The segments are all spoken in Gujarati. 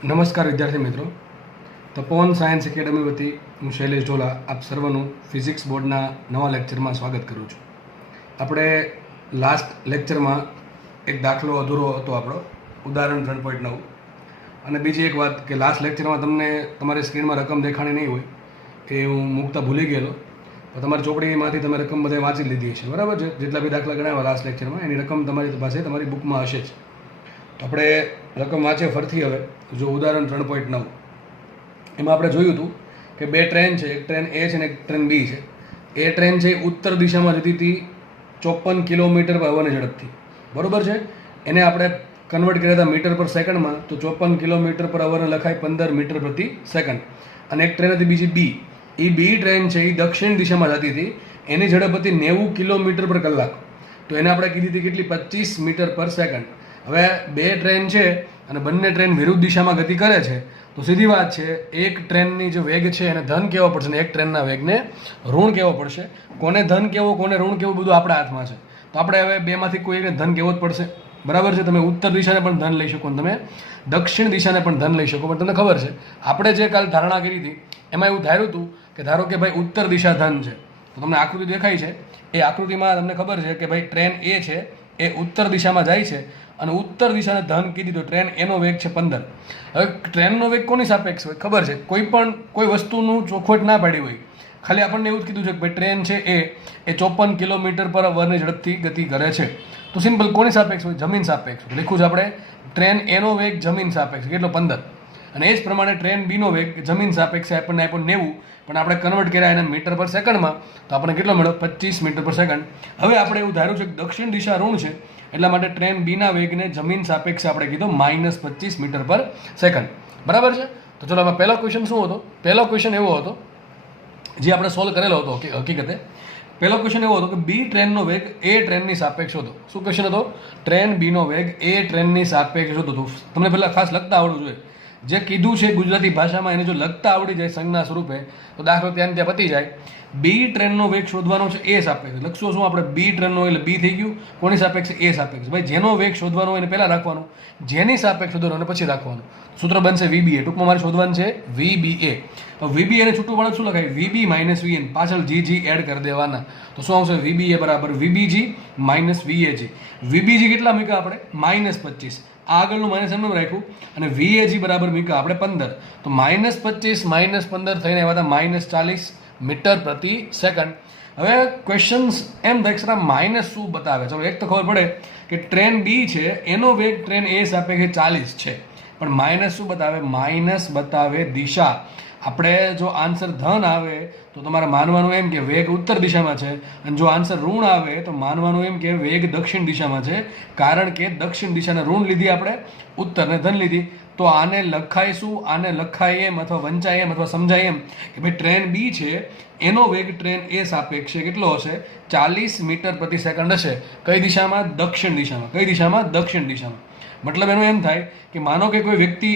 નમસ્કાર વિદ્યાર્થી મિત્રો. તપોવન સાયન્સ એકેડમી વતી હું શૈલેષ ઢોલા આપ સર્વનું ફિઝિક્સ બોર્ડના નવા લેક્ચરમાં સ્વાગત કરું છું. આપણે લાસ્ટ લેક્ચરમાં એક દાખલો અધૂરો હતો આપણો, ઉદાહરણ 3.9. અને બીજી એક વાત કે લાસ્ટ લેક્ચરમાં તમને તમારી સ્ક્રીનમાં રકમ દેખાણી નહીં હોય એ હું મૂકતા ભૂલી ગયેલો. તો તમારી ચોપડીમાંથી તમે રકમ બધે વાંચી લીધી હશે, બરાબર છે? જેટલા બી દાખલા ગણાવ્યા લાસ્ટ લેક્ચરમાં એની રકમ તમારી પાસે તમારી બુકમાં હશે જ. તો આપણે રકમ વાંચીએ ફરથી. હવે જો ઉદાહરણ 3.9 એમાં આપણે જોયું હતું કે બે ટ્રેન છે, એક ટ્રેન એ છે અને એક ટ્રેન બી છે. એ ટ્રેન છે ઉત્તર દિશામાં જતી હતી 54 કિલોમીટર પર અવરની ઝડપથી, બરાબર છે? એને આપણે કન્વર્ટ કર્યા હતા મીટર પર સેકન્ડમાં, તો 54 કિલોમીટર પર અવરને લખાય 15 મીટર પ્રતિ સેકન્ડ. અને એક ટ્રેન હતી બીજી બી. એ બી ટ્રેન છે એ દક્ષિણ દિશામાં જતી હતી, એની ઝડપ હતી 90 કિલોમીટર પર કલાક. તો એને આપણે કીધી હતી કેટલી? 25 મીટર પર સેકન્ડ. હવે બે ટ્રેન છે અને બંને ટ્રેન વિરુદ્ધ દિશામાં ગતિ કરે છે, તો સીધી વાત છે એક ટ્રેનની જે વેગ છે એને ધન કહેવો પડશે અને એક ટ્રેનના વેગને ઋણ કહેવો પડશે. કોને ધન કહેવો કોને ઋણ કહેવું બધું આપણા હાથમાં છે. તો આપણે હવે બેમાંથી કોઈ એકને ધન કહેવો જ પડશે, બરાબર છે? તમે ઉત્તર દિશાને પણ ધન લઈ શકો, તમે દક્ષિણ દિશાને પણ ધન લઈ શકો. પણ તમને ખબર છે આપણે જે કાલ ધારણા કરી હતી એમાં એવું ધાર્યું હતું કે ધારો કે ભાઈ ઉત્તર દિશા ધન છે, તો તમને આકૃતિ દેખાય છે. એ આકૃતિમાં તમને ખબર છે કે ભાઈ ટ્રેન એ છે એ ઉત્તર દિશામાં જાય છે અને ઉત્તર દિશાને ધન કીધી, તો ટ્રેન એનો વેગ છે 15. હવે ટ્રેનનો વેગ કોની સાપેક્ષ હોય ખબર છે? કોઈ વસ્તુનું ચોખવટ ના પાડી હોય, ખાલી આપણને એવું જ કીધું છે કે ભાઈ ટ્રેન છે એ 54 કિલોમીટર પર અવરની ઝડપથી ગતિ કરે છે. તો સિમ્પલ કોની સાપેક્ષ હોય? જમીન સાપેક્ષ. લખ્યું છે આપણે ટ્રેન એનો વેગ જમીન સાપેક્ષ કેટલો? 15. અને એ જ પ્રમાણે ટ્રેન બીનો વેગ જમીન સાપેક્ષ આપણને આપ્યો 90, પણ આપણે કન્વર્ટ કર્યા એને મીટર પર સેકન્ડમાં, તો આપણને કેટલો મળ્યો? 25 મીટર પર સેકન્ડ. હવે આપણે એવું ધાર્યું છે કે દક્ષિણ દિશા ઋણ છે, એટલા માટે ટ્રેન બીના વેગને જમીન સાપેક્ષ આપણે કીધો -25 મીટર પર સેકન્ડ, બરાબર છે? તો ચલો હવે પહેલો ક્વેશ્ચન શું હતો? પહેલો ક્વેશ્ચન એવો હતો જે આપણે સોલ્વ કરેલો હતો. હકીકતે પહેલો ક્વેશ્ચન એવો હતો કે બી ટ્રેનનો વેગ એ ટ્રેનની સાપેક્ષ હતો. શું ક્વેશ્ચન હતો? ટ્રેન બીનો વેગ એ ટ્રેનની સાપેક્ષ હતો. તમને પહેલાં ખાસ લખતા આવડવું જોઈએ. જે કીધું છે ગુજરાતી ભાષામાં એને જો લખતા આવડી જાય સંજ્ઞા સ્વરૂપે તો દાખલો ત્યાં પતી જાય. બી ટ્રેનનો વેગ શોધવાનો છે એ સાપેક્ષ. લખશું શું આપણે? બી ટ્રેનનો એટલે બી થઈ ગયું, કોની સાપેક્ષ? એ સાપેક્ષ. ભાઈ જેનો વેગ શોધવાનો હોય એને પહેલાં રાખવાનું, જેની સાપેક્ષ શોધવાનો અને પછી રાખવાનું. સૂત્ર બનશે VBA. ટૂંકમાં મારે શોધવાનું છે VBA. VBA ને છૂટું પડે શું લખાય? VB - VN, પાછળ GG એડ કરી દેવાના. તો શું આવશે? VBA બરાબર VBG - VAG. VBG કેટલા મૂક્યા આપણે? -25. આગળનું માઇનસ એમનું રાખ્યું અને VAG બરાબર મૂક્યા આપણે 15. તો -25 - 15 થઈને આવ્યા હતા -40 મીટર પ્રતિ સેકન્ડ. હવે ક્વેશ્ચન્સ એમ થાય માઇનસ શું બતાવે? ચલો એક તો ખબર પડે કે ટ્રેન બી છે એનો વેગ ટ્રેન એ સાપેક્ષે 40 છે, પણ માઇનસ શું બતાવે? માઇનસ બતાવે દિશા. આપણે જો આન્સર ધન આવે તો તમારે માનવાનું એમ કે વેગ ઉત્તર દિશામાં છે, અને જો આન્સર ઋણ આવે તો માનવાનું એમ કે વેગ દક્ષિણ દિશામાં છે, કારણ કે દક્ષિણ દિશાને ઋણ લીધી આપણે, ઉત્તરને ધન લીધી. તો આને લખાય શું? આને લખાય એમ અથવા વંચાય એમ અથવા સમજાય એમ કે ભાઈ ટ્રેન બી છે એનો વેગ ટ્રેન એ સાપેક્ષે કેટલો હશે? 40 મીટર પ્રતિ સેકન્ડ હશે. કઈ દિશામાં? દક્ષિણ દિશામાં. કઈ દિશામાં? દક્ષિણ દિશામાં. મતલબ એનું એમ થાય કે માનો કે કોઈ વ્યક્તિ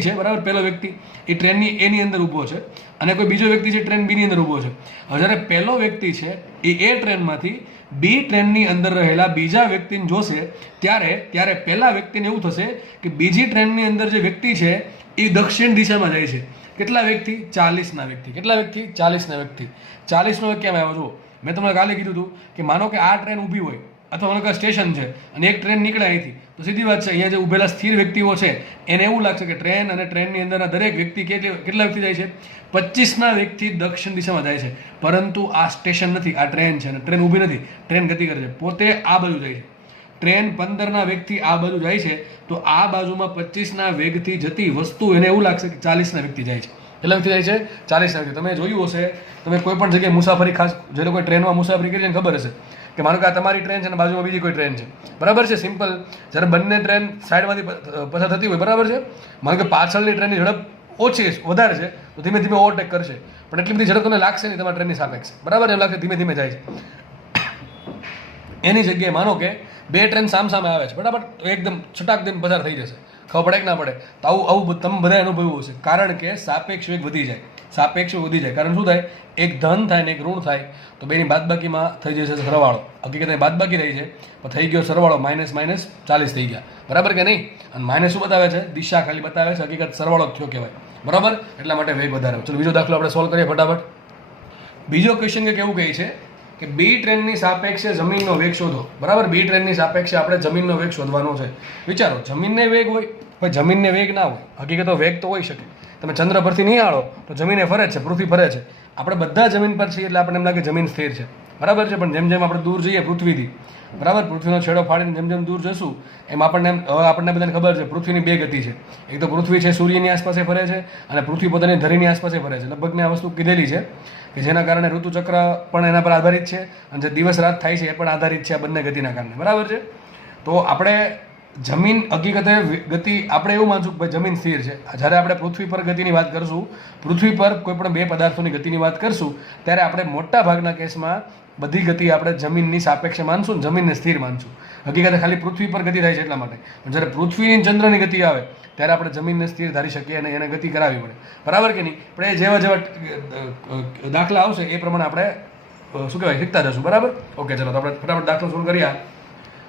છે, બરાબર? પહેલો વ્યક્તિ એ ટ્રેનની એની અંદર ઊભો છે અને કોઈ બીજો વ્યક્તિ છે ટ્રેન બીની અંદર ઊભો છે. હવે જ્યારે પહેલો વ્યક્તિ છે એ ટ્રેનમાંથી બી ટ્રેનની અંદર રહેલા બીજા વ્યક્તિને જોશે ત્યારે પહેલા વ્યક્તિને એવું થશે કે બીજી ટ્રેનની અંદર જે વ્યક્તિ છે એ દક્ષિણ દિશામાં જાય છે. કેટલા વ્યક્તિ? 40ના વ્યક્તિ. કેટલા વ્યક્તિ? 40ના વ્યક્તિ. 40નો વ્યક્તિ કેમ આવ્યો? જુઓ, મેં તમને કાલે કીધું હતું કે માનો કે આ ટ્રેન ઊભી હોય અથવા માનો કે સ્ટેશન છે અને એક ટ્રેન નીકળે અહીંથી, તો સીધી વાત છે અહીંયા જે ઊભેલા સ્થિર વ્યક્તિઓ છે એને એવું લાગશે કે ટ્રેન અને ટ્રેનની અંદરના દરેક વ્યક્તિ કેટલા વ્યક્તિ જાય છે? 25ના વ્યક્તિ દક્ષિણ દિશામાં જાય છે. પરંતુ આ સ્ટેશન નથી, આ ટ્રેન છે અને ટ્રેન ઊભી નથી, ટ્રેન ગતિ કરે છે, પોતે આ બાજુ જાય છે. ટ્રેન 15ના વેગથી આ બાજુ જાય છે, તો આ બાજુમાં 25ના વેગથી જતી વસ્તુ એને એવું લાગશે કે 40ના વ્યક્તિ જાય છે. કેટલા વ્યક્તિ જાય છે? 40ના વ્યક્તિ. તમે જોયું હશે, તમે કોઈ પણ જગ્યાએ મુસાફરી, ખાસ જે લોકો ટ્રેનમાં મુસાફરી કરી છે ખબર હશે કે માનો કે આ તમારી ટ્રેન છે અને બાજુમાં બીજી કોઈ ટ્રેન છે, બરાબર છે? સિમ્પલ. જ્યારે બંને ટ્રેન સાઈડમાંથી પસાર થતી હોય, બરાબર છે? માનો કે પાછળની ટ્રેનની ઝડપ વધારે છે તો ધીમે ધીમે ઓવરટેક કરશે, પણ એટલી બધી ઝડપ તમને લાગશે નહીં તમારા ટ્રેનની સાપેક્ષે, બરાબર? એમ લાગશે ધીમે ધીમે જાય છે. એની જગ્યાએ માનો કે બે ટ્રેન સામસામે આવે છે, બરાબર? તો એકદમ છટાકદમ પસાર થઈ જશે. ખબર પડે કે ના પડે? તો આવું તમે બધા અનુભવ્યું હશે. કારણ કે સાપેક્ષ વેગ વધી જાય, સાપેક્ષ વેગ વધી જાય. કારણ શું થાય? એક ધન થાય ને એક ઋણ થાય તો બેની બાદબાકીમાં થઈ જશે સરવાળો. હકીકતે બાદબાકી થઈ છે પણ થઈ ગયો સરવાળો, માઇનસ માઇનસ 40 થઈ ગયા, બરાબર કે નહીં? અને માઇનસ શું બતાવે છે? દિશા ખાલી બતાવે છે, હકીકત સરવાળો જ થયો કહેવાય, બરાબર? એટલા માટે વેગ વધારે. ચલો બીજો દાખલો આપણે સોલ્વ કરીએ ફટાફટ. બીજો ક્વેશ્ચન કે કેવું કહે છે કે બી ટ્રેનની સાપેક્ષે જમીનનો વેગ શોધો, બરાબર? બી ટ્રેનની સાપેક્ષે આપણે જમીનનો વેગ શોધવાનો છે. વિચારો, જમીનને વેગ હોય, ભાઈ જમીનને વેગ ના હોય, હકીકતો વેગ તો હોઈ શકે. તમે ચંદ્ર પરથી નિહાળો તો જમીને ફરે છે, પૃથ્વી ફરે છે. આપણે બધા જમીન પર છીએ એટલે આપણને એમ લાગે જમીન સ્થિર છે, બરાબર છે? પણ જેમ જેમ આપણે દૂર જઈએ પૃથ્વીથી, બરાબર, પૃથ્વીનો છેડો ફાડીને જેમ જેમ દૂર જશું એમ આપણને બધાને ખબર છે પૃથ્વીની બે ગતિ છે. એક તો પૃથ્વી છે સૂર્યની આસપાસે ફરે છે અને પૃથ્વી પોતાની ધરીની આસપાસે ફરે છે. લગભગ મેં આ વસ્તુ કીધેલી છે કે જેના કારણે ઋતુચક્ર પણ એના પર આધારિત છે અને જે દિવસ રાત થાય છે એ પણ આધારિત છે આ બંને ગતિના કારણે, બરાબર છે? તો આપણે જમીન હકીકતે ગતિ આપણે એવું માનશું કે ભાઈ જમીન સ્થિર છે. જ્યારે આપણે પૃથ્વી પર ગતિની વાત કરશું, પૃથ્વી પર કોઈ પણ બે પદાર્થોની ગતિની વાત કરશું ત્યારે આપણે મોટા ભાગના કેસમાં બધી ગતિ આપણે જમીનની સાપેક્ષે માનશું ને જમીનને સ્થિર માનશું. હકીકતે ખાલી પૃથ્વી પર ગતિ થાય છે એટલા માટે. પણ જ્યારે પૃથ્વીની ચંદ્રની ગતિ આવે ત્યારે આપણે જમીનને સ્થિર ધારી શકીએ અને એને ગતિ કરાવવી પડે, બરાબર કે નહીં? પણ એ જેવા જેવા દાખલા આવશે એ પ્રમાણે આપણે શું કહેવાય શીખતા જશું, બરાબર? ઓકે, ચલો તો આપણે ફટાફટ દાખલો સોલ્વ કરીએ.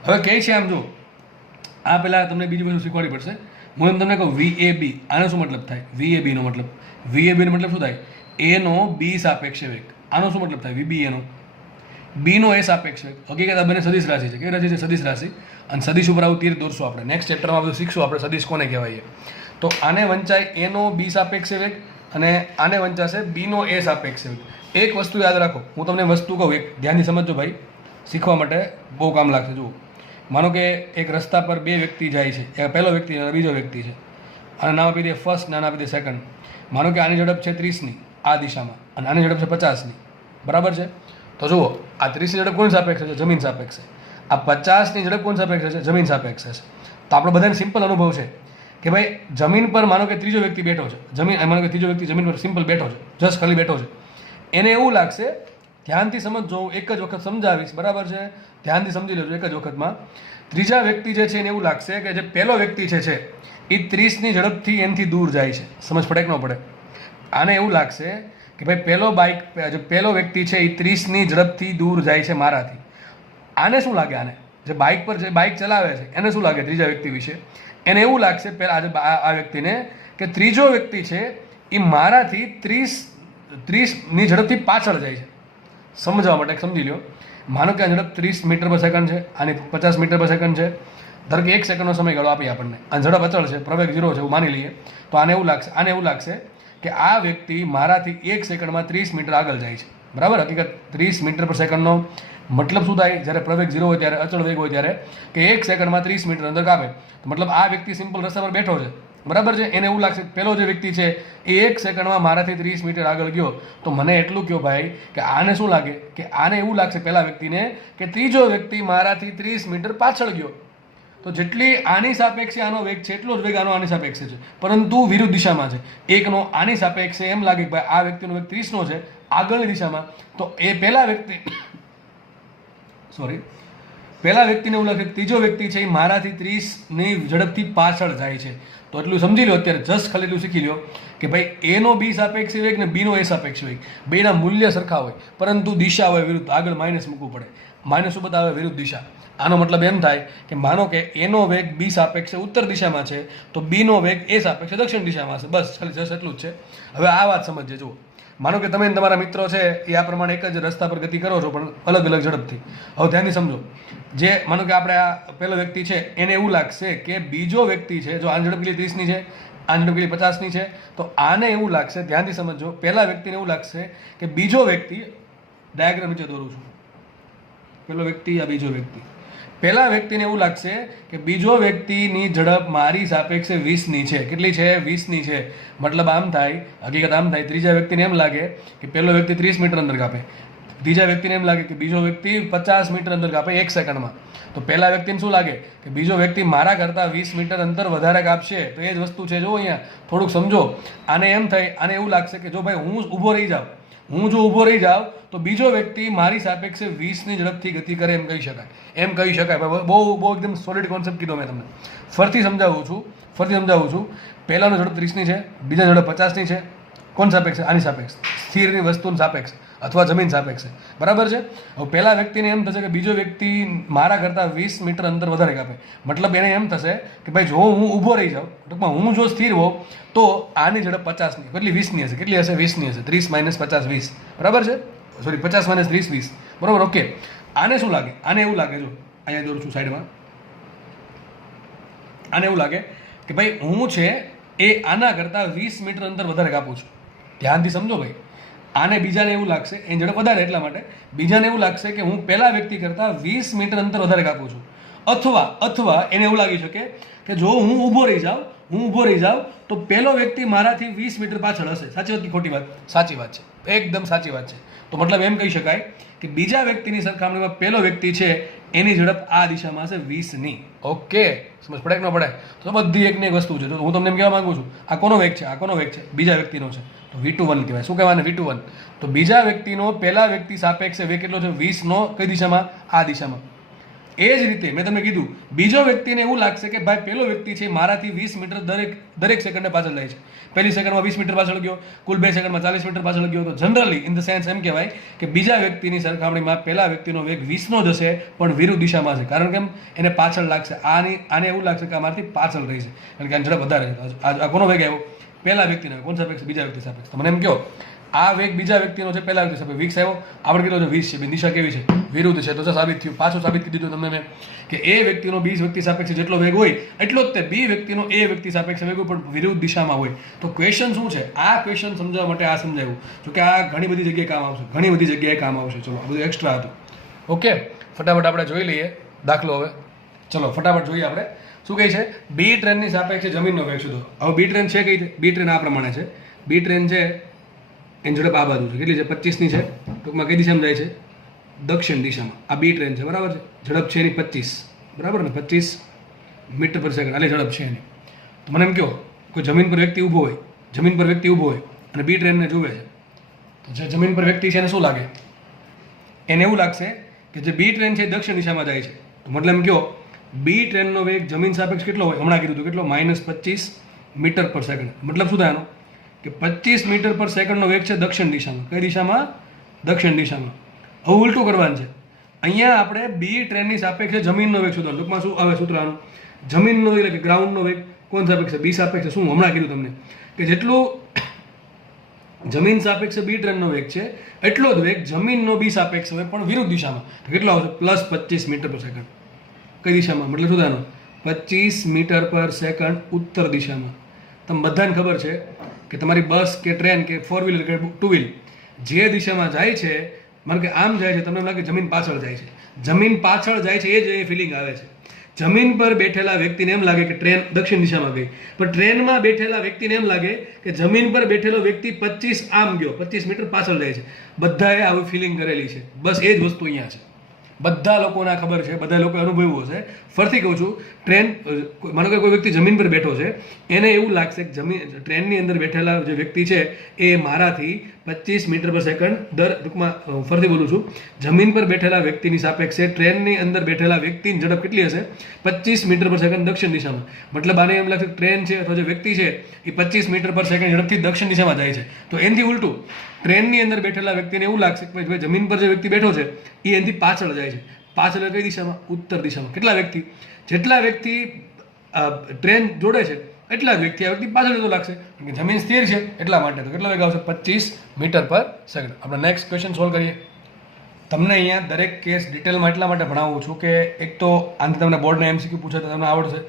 હવે કહે છે આમ જો, આ પહેલાં તમને બીજી વસ્તુ શીખવાડવી પડશે. હું એમ તમને કહું VAB, આનો શું મતલબ થાય? VAB નો મતલબ, VAB નો મતલબ શું થાય? A નો B સાપેક્ષે વેગ. આનો શું મતલબ થાય? VBA no B no A સાપેક્ષ વેગ. હકીકત આ બંને સદિશ રાશિ છે. કેવી રાશિ છે? સદિશ રાશિ. અને સદિશ ઉપર આવું તીર દોરશું આપણે. નેક્સ્ટ ચેપ્ટરમાં બધું શીખશું આપણે સદિશ કોને કહેવાય. તો આને વંચાય A નો B સાપેક્ષે વેગ અને આને વંચાશે B નો A સાપેક્ષે વેગ. એક વસ્તુ યાદ રાખો, હું તમને વસ્તુ કહું, એક ધ્યાનથી સમજજો ભાઈ, શીખવા માટે બહુ કામ લાગશે. જુઓ, માનો કે એક રસ્તા પર બે વ્યક્તિ જાય છે, એક પહેલો વ્યક્તિ અને બીજો વ્યક્તિ છે. આને નામ આપી દે ફર્સ્ટ ને આને આપી દે સેકન્ડ. માનો કે આની ઝડપ છે 30ની આ દિશામાં અને આની ઝડપ છે 50ની, બરાબર છે? તો જુઓ, આ 30ની ઝડપ કોની સાપેક્ષે છે? જમીન સાપેક્ષે. આ 50ની ઝડપ કોની સાપેક્ષે છે? જમીન સાપેક્ષે છે. તો આપણે બધાને સિમ્પલ અનુભવ છે કે ભાઈ જમીન પર માનો કે ત્રીજો વ્યક્તિ બેઠો છે, માનો કે ત્રીજો વ્યક્તિ જમીન પર સિમ્પલ બેઠો છે, જસ્ટ ખાલી બેઠો છે. એને એવું લાગશે, ધ્યાનથી સમજજો, હું એક જ વખત સમજાવીશ, બરાબર છે? ધ્યાનથી સમજી લેજો એક જ વખતમાં. ત્રીજા વ્યક્તિ જે છે એને એવું લાગશે કે જે પહેલો વ્યક્તિ છે એ 30ની ઝડપથી એનાથી દૂર જાય છે. સમજ પડે કે ન પડે? આને એવું લાગશે કે ભાઈ પહેલો વ્યક્તિ છે એ 30ની ઝડપથી દૂર જાય છે મારાથી. આને શું લાગે? આને જે બાઇક પર જે બાઇક ચલાવે છે એને શું લાગે ત્રીજા વ્યક્તિ વિશે? એને એવું લાગશે આ વ્યક્તિને કે ત્રીજો વ્યક્તિ છે એ મારાથી 30ની ઝડપથી પાછળ જાય છે. સમજવા માટે સમજી લો, માનો કે આ ઝડપ 30 મીટર પર સેકન્ડ છે, આની 50 મીટર પર સેકન્ડ છે. ધારો કે 1 સેકન્ડનો સમયગાળો આપીએ આપણને, આ ઝડપ અચળ છે, પ્રવેગ 0 છે એવું માની લઈએ. તો આને એવું લાગશે કે આ વ્યક્તિ મારાથી 1 સેકન્ડમાં 30 મીટર આગળ જાય છે, બરાબર? હકીકત 30 મીટર પર સેકન્ડનો મતલબ શું થાય? જ્યારે પ્રવેગ 0 હોય ત્યારે, અચળ વેગ હોય ત્યારે, કે 1 સેકન્ડમાં 30 મીટર અંદર કાપે. તો મતલબ આ વ્યક્તિ સિમ્પલ રસ્તા પર બેઠો છે, બરાબર છે? એને એવું લાગશે પેલો જે વ્યક્તિ છે એ 1 સેકન્ડમાં મારાથી 30 મીટર આગળ ગયો. તો મને એટલું કહો ભાઈ કે આને શું લાગે? કે આને એવું લાગશે પહેલા વ્યક્તિને કે ત્રીજો વ્યક્તિ મારાથી 30 મીટર પાછળ ગયો. તો જેટલી આની સાપેક્ષે આનો વેગ છે એટલો જ વેગ આનો આની સાપેક્ષે છે, પરંતુ વિરુદ્ધ દિશામાં છે. એકનો આની સાપેક્ષે એમ લાગે કે ભાઈ આ વ્યક્તિનો વેગ 30નો છે આગળની દિશામાં, તો એ પહેલા વ્યક્તિને એવું લાગે ત્રીજો વ્યક્તિ છે એ મારાથી 30ની ઝડપથી પાછળ જાય છે. તો એટલું સમજી લો, અત્યારે જસ્ટ ખાલી એટલું શીખી લો કે ભાઈ A નો B સાપેક્ષે વેગ ને B નો A સાપેક્ષે વેગ, બેના મૂલ્ય સરખા હોય પરંતુ દિશા હોય વિરુદ્ધ. આગળ માઇનસ મૂકવું પડે. માઇનસ શું બતાવે? વિરુદ્ધ દિશા. આનો મતલબ એમ થાય કે માનો કે A નો વેગ B સાપેક્ષે ઉત્તર દિશામાં છે તો B નો વેગ A સાપેક્ષે દક્ષિણ દિશામાં છે. બસ ખાલી જસ્ટ એટલું જ છે. હવે આ વાત સમજજો. જુઓ, માનો કે તમે તમારા મિત્રો છે એ આ પ્રમાણે એક જ રસ્તા પર ગતિ કરો છો પણ અલગ અલગ ઝડપથી. હવે ધ્યાનથી સમજો, જે માનો કે આપણે આ પહેલો વ્યક્તિ છે એને એવું લાગશે કે બીજો વ્યક્તિ છે, જો આની ઝડપ કેટલી 30ની છે, આની ઝડપ કેટલી 50ની છે, તો આને એવું લાગશે, ધ્યાનથી સમજો, પહેલા વ્યક્તિને એવું લાગશે કે બીજો વ્યક્તિ, ડાયાગ્રામ નીચે દોરું છું, પહેલો વ્યક્તિ આ બીજો વ્યક્તિ, પહેલા વ્યક્તિને એવું લાગશે કે બીજો વ્યક્તિની ઝડપ મારી સાપેક્ષે 20ની છે. કેટલી છે? 20ની છે. મતલબ આમ થાય, હકીકત આમ થાય, ત્રીજા વ્યક્તિને એમ લાગે કે પહેલો વ્યક્તિ 30 મીટર અંદર કાપે, ત્રીજા વ્યક્તિને એમ લાગે કે બીજો વ્યક્તિ 50 મીટર અંદર કાપે 1 સેકન્ડમાં. તો પહેલા વ્યક્તિને શું લાગે કે બીજો વ્યક્તિ મારા કરતાં 20 મીટર અંતર વધારે કાપશે. તો એ જ વસ્તુ છે. જો અહીંયા થોડુંક સમજો. આને એમ થાય, આને એવું લાગશે કે જો ભાઈ હું ઊભો રહી જાઉં તો બીજો વ્યક્તિ મારી સાપેક્ષે 20ની ઝડપથી ગતિ કરે એમ કહી શકાય. બહુ એકદમ સોલિડ કોન્સેપ્ટ કીધો મેં તમને. ફરીથી સમજાવું છું. ફરીથી સમજાવું છું. પહેલાનો ઝડપ 30ની છે, બીજા ઝડપ 50ની છે. કોણ સાપેક્ષ છે? આની સાપેક્ષ, સ્થિરની વસ્તુની સાપેક્ષ અથવા જમીન સાપેક્ષ છે. બરાબર છે. હવે પહેલા વ્યક્તિને એમ થશે કે બીજો વ્યક્તિ મારા કરતાં 20 મીટર અંતર વધારે કાપે. મતલબ એને એમ થશે કે ભાઈ જો હું ઊભો રહી જાઉં, ટૂંકમાં હું જો સ્થિર હોઉં તો આની ઝડપ 50ની, કેટલી 20ની હશે. કેટલી હશે? 20ની હશે. 30 - 50 20. બરાબર છે. સોરી 50 - 30 20. બરાબર. ઓકે. આને શું લાગે? આને એવું લાગે, જો અહીંયા દોરું છું સાઈડમાં, આને એવું લાગે કે ભાઈ હું છે એ આના કરતાં 20 મીટર અંતર વધારે કાપું છું. ધ્યાનથી સમજો ભાઈ. આને બીજાને એવું લાગશે, એની ઝડપ વધારે એટલા માટે બીજાને એવું લાગશે કે હું પહેલા વ્યક્તિ કરતાં 20 મીટર અંતર વધારે કાપું છું. અથવા એને એવું લાગી શકે કે જો હું ઊભો રહી જાઉં તો પહેલો વ્યક્તિ મારાથી 20 મીટર પાછળ હશે. સાચી વાત કે ખોટી વાત? સાચી વાત છે, એકદમ સાચી વાત છે. તો મતલબ એમ કહી શકાય કે બીજા વ્યક્તિની સરખામણીમાં પહેલો વ્યક્તિ છે એની ઝડપ આ દિશામાં હશે 20ની. ઓકે, સમજ પડે કે ન પડે? તો બધી એકની એક વસ્તુ છે. તો હું તમને એમ કહેવા માંગુ છું, આ કોનો વેગ છે? આ કોનો વેગ છે? બીજા વ્યક્તિનો છે. તો V21 કહેવાય. શું કહેવાય? V21. તો બીજા વ્યક્તિનો પહેલા વ્યક્તિ સાપેક્ષે વેગ કેટલો છે? 20નો કઈ દિશામાં? આ દિશામાં. એ જ રીતે મેં તમને કીધું, બીજો વ્યક્તિને એવું લાગશે કે ભાઈ પહેલો વ્યક્તિ છે મારાથી 20 મીટર દરેક સેકન્ડે પાછળ જાય છે. પહેલી સેકન્ડમાં 20 મીટર પાછળ ગયો, કુલ 2 સેકન્ડમાં 40 મીટર પાછળ ગયો. તો જનરલી ઇન ધ સેન્સ એમ કહેવાય કે બીજા વ્યક્તિની સરખામણીમાં પહેલા વ્યક્તિનો વેગ 20નો જ હશે, પણ વિરુદ્ધ દિશામાં છે. કારણ કે એને પાછળ લાગશે. આને એવું લાગશે કે અમારાથી પાછળ રહી છે, કારણ કે આની ઝડપ વધારે છે. આ કોનો વેગ આવ્યો? પહેલા વ્યક્તિનો. કોણ સાપેક્ષ? બીજા વ્યક્તિ સાપેક્ષ. તો મને એમ કહો, આ વેગ બીજા વ્યક્તિનો છે, પહેલા વ્યક્તિ સાપેક્ષ. 20 આવ્યો, આપણે કીધું છે 20 છે. દિશા કેવી છે? વિરુદ્ધ છે. તો સાબિત થયું. પાછું સાબિત કરી દીધું તમને મેં કે એ વ્યક્તિનો બી વ્યક્તિ સાપેક્ષે જેટલો વેગ હોય એટલો જ તે બી વ્યક્તિનો એ વ્યક્તિ સાપેક્ષે વેગ હોય, પણ વિરુદ્ધ દિશામાં હોય. તો ક્વેશ્ચન શું છે? આ ક્વેશ્ચન સમજાવવા માટે આ સમજાવ્યું. જો કે આ ઘણી બધી જગ્યાએ કામ આવશે, ઘણી બધી જગ્યાએ કામ આવશે. ચલો, આ બધું એક્સ્ટ્રા હતું. ઓકે, ફટાફટ આપણે જોઈ લઈએ દાખલો. હવે ચલો ફટાફટ જોઈએ આપણે શું કહે છે. બી ટ્રેનની સાપેક્ષે જમીનનો વેગ શોધો. હવે બી ટ્રેન છે કઈ રીતે? બી ટ્રેન આ પ્રમાણે છે. બી ટ્રેન છે એની ઝડપ આ બાજુ છે. કેટલી છે? 25ની છે. ટૂંકમાં કઈ દિશામાં જાય છે? દક્ષિણ દિશામાં. આ બી ટ્રેન છે. બરાબર છે. ઝડપ છે એની 25. બરાબર ને? 25 મીટર પર સેકન્ડ આટલી ઝડપ છે એની. તો મને એમ કહો, કોઈ જમીન પર વ્યક્તિ ઊભો હોય અને બી ટ્રેનને જુએ છે, તો જે જમીન પર વ્યક્તિ છે એને શું લાગે? એને એવું લાગશે કે જે બી ટ્રેન છે એ દક્ષિણ દિશામાં જાય છે. તો મતલબ એમ કહો, બી ટ્રેનનો વેગ જમીન સાપેક્ષ કેટલો હોય? હમણાં કીધું હતું કેટલો? -25 મીટર પર સેકન્ડ. મતલબ શું થાય એનો? કે 25 મીટર પર સેકન્ડનો વેગ છે દક્ષિણ દિશામાં. કઈ દિશામાં? દક્ષિણ દિશામાં. હવે ઉલટું કરવાનું છે. અહીંયા આપણે બી ટ્રેનની સાપેક્ષે જમીનનો વેગ શોધવાનો. ટૂંકમાં શું આવે સૂત્ર આનું? જમીનનો એટલે કે ગ્રાઉન્ડનો વેગ કોણ સાપેક્ષે? બી સાપેક્ષે. શું હમણાં કીધું તમને કે જેટલું જમીન સાપેક્ષે બી ટ્રેનનો વેગ છે એટલો જ વેગ જમીનનો બી સાપેક્ષ હોય, પણ વિરુદ્ધ દિશામાં. તો કેટલો આવશે? +25 મીટર પર સેકન્ડ. કઈ દિશામાં? મતલબ શું થવાનું? 25 મીટર પર સેકન્ડ ઉત્તર દિશામાં. તમને બધાને ખબર છે કે તમારી બસ કે ટ્રેન કે 4 વ્હીલર કે 2 વ્હીલ જે દિશામાં જાય છે, માનો કે આમ જાય છે, તમને એમ લાગે જમીન પાછળ જાય છે. જમીન પાછળ જાય છે, એ જ એ ફિલિંગ આવે છે. જમીન પર બેઠેલા વ્યક્તિને એમ લાગે કે ટ્રેન દક્ષિણ દિશામાં ગઈ, પણ ટ્રેનમાં બેઠેલા વ્યક્તિને એમ લાગે કે જમીન પર બેઠેલો વ્યક્તિ 25 આમ ગયો, 25 મીટર પાછળ જાય છે. બધાએ આવી ફિલિંગ કરેલી છે. બસ એ જ વસ્તુ અહીંયા છે. બધા લોકોને ખબર છે, બધા લોકો અનુભવ્યું હશે. ફરીથી કહું છું, ટ્રેન, માનો કે કોઈ વ્યક્તિ જમીન પર બેઠો છે, એને એવું લાગશે કે ટ્રેનની અંદર બેઠેલા જે વ્યક્તિ છે એ મારાથી 25 મીટર પર સેકન્ડ ટૂંકમાં ફરીથી બોલું છું, જમીન પર બેઠેલા વ્યક્તિની સાપેક્ષે ટ્રેનની અંદર બેઠેલા વ્યક્તિની ઝડપ કેટલી હશે? 25 મીટર પર સેકન્ડ દક્ષિણ દિશામાં. મતલબ આને એમ લાગશે કે ટ્રેન છે અથવા જે વ્યક્તિ છે એ 25 મીટર પર સેકન્ડ ઝડપથી દક્ષિણ દિશામાં જાય છે. તો એનાથી ઉલટું ટ્રેનની અંદર બેઠેલા વ્યક્તિને એવું લાગશે કે ભાઈ જમીન પર જે વ્યક્તિ બેઠો છે એ એનાથી પાછળ જાય છે. પાછળ કઈ દિશામાં? ઉત્તર દિશામાં. કેટલા વ્યક્તિ? જેટલા વ્યક્તિ ટ્રેન જોડે છે એટલા જ વ્યક્તિ આ વ્યક્તિ પાછળ જતો લાગશે, કારણ કે જમીન સ્થિર છે એટલા માટે. તો કેટલા વેગ આવશે? 25 મીટર પર સેકન્ડ. આપણે નેક્સ્ટ ક્વેશ્ચન સોલ્વ કરીએ. તમને અહીંયા દરેક કેસ ડિટેલમાં એટલા માટે ભણાવું છું કે એક તો આનાથી તમને બોર્ડના MCQ પૂછે તો તમને આવડશે,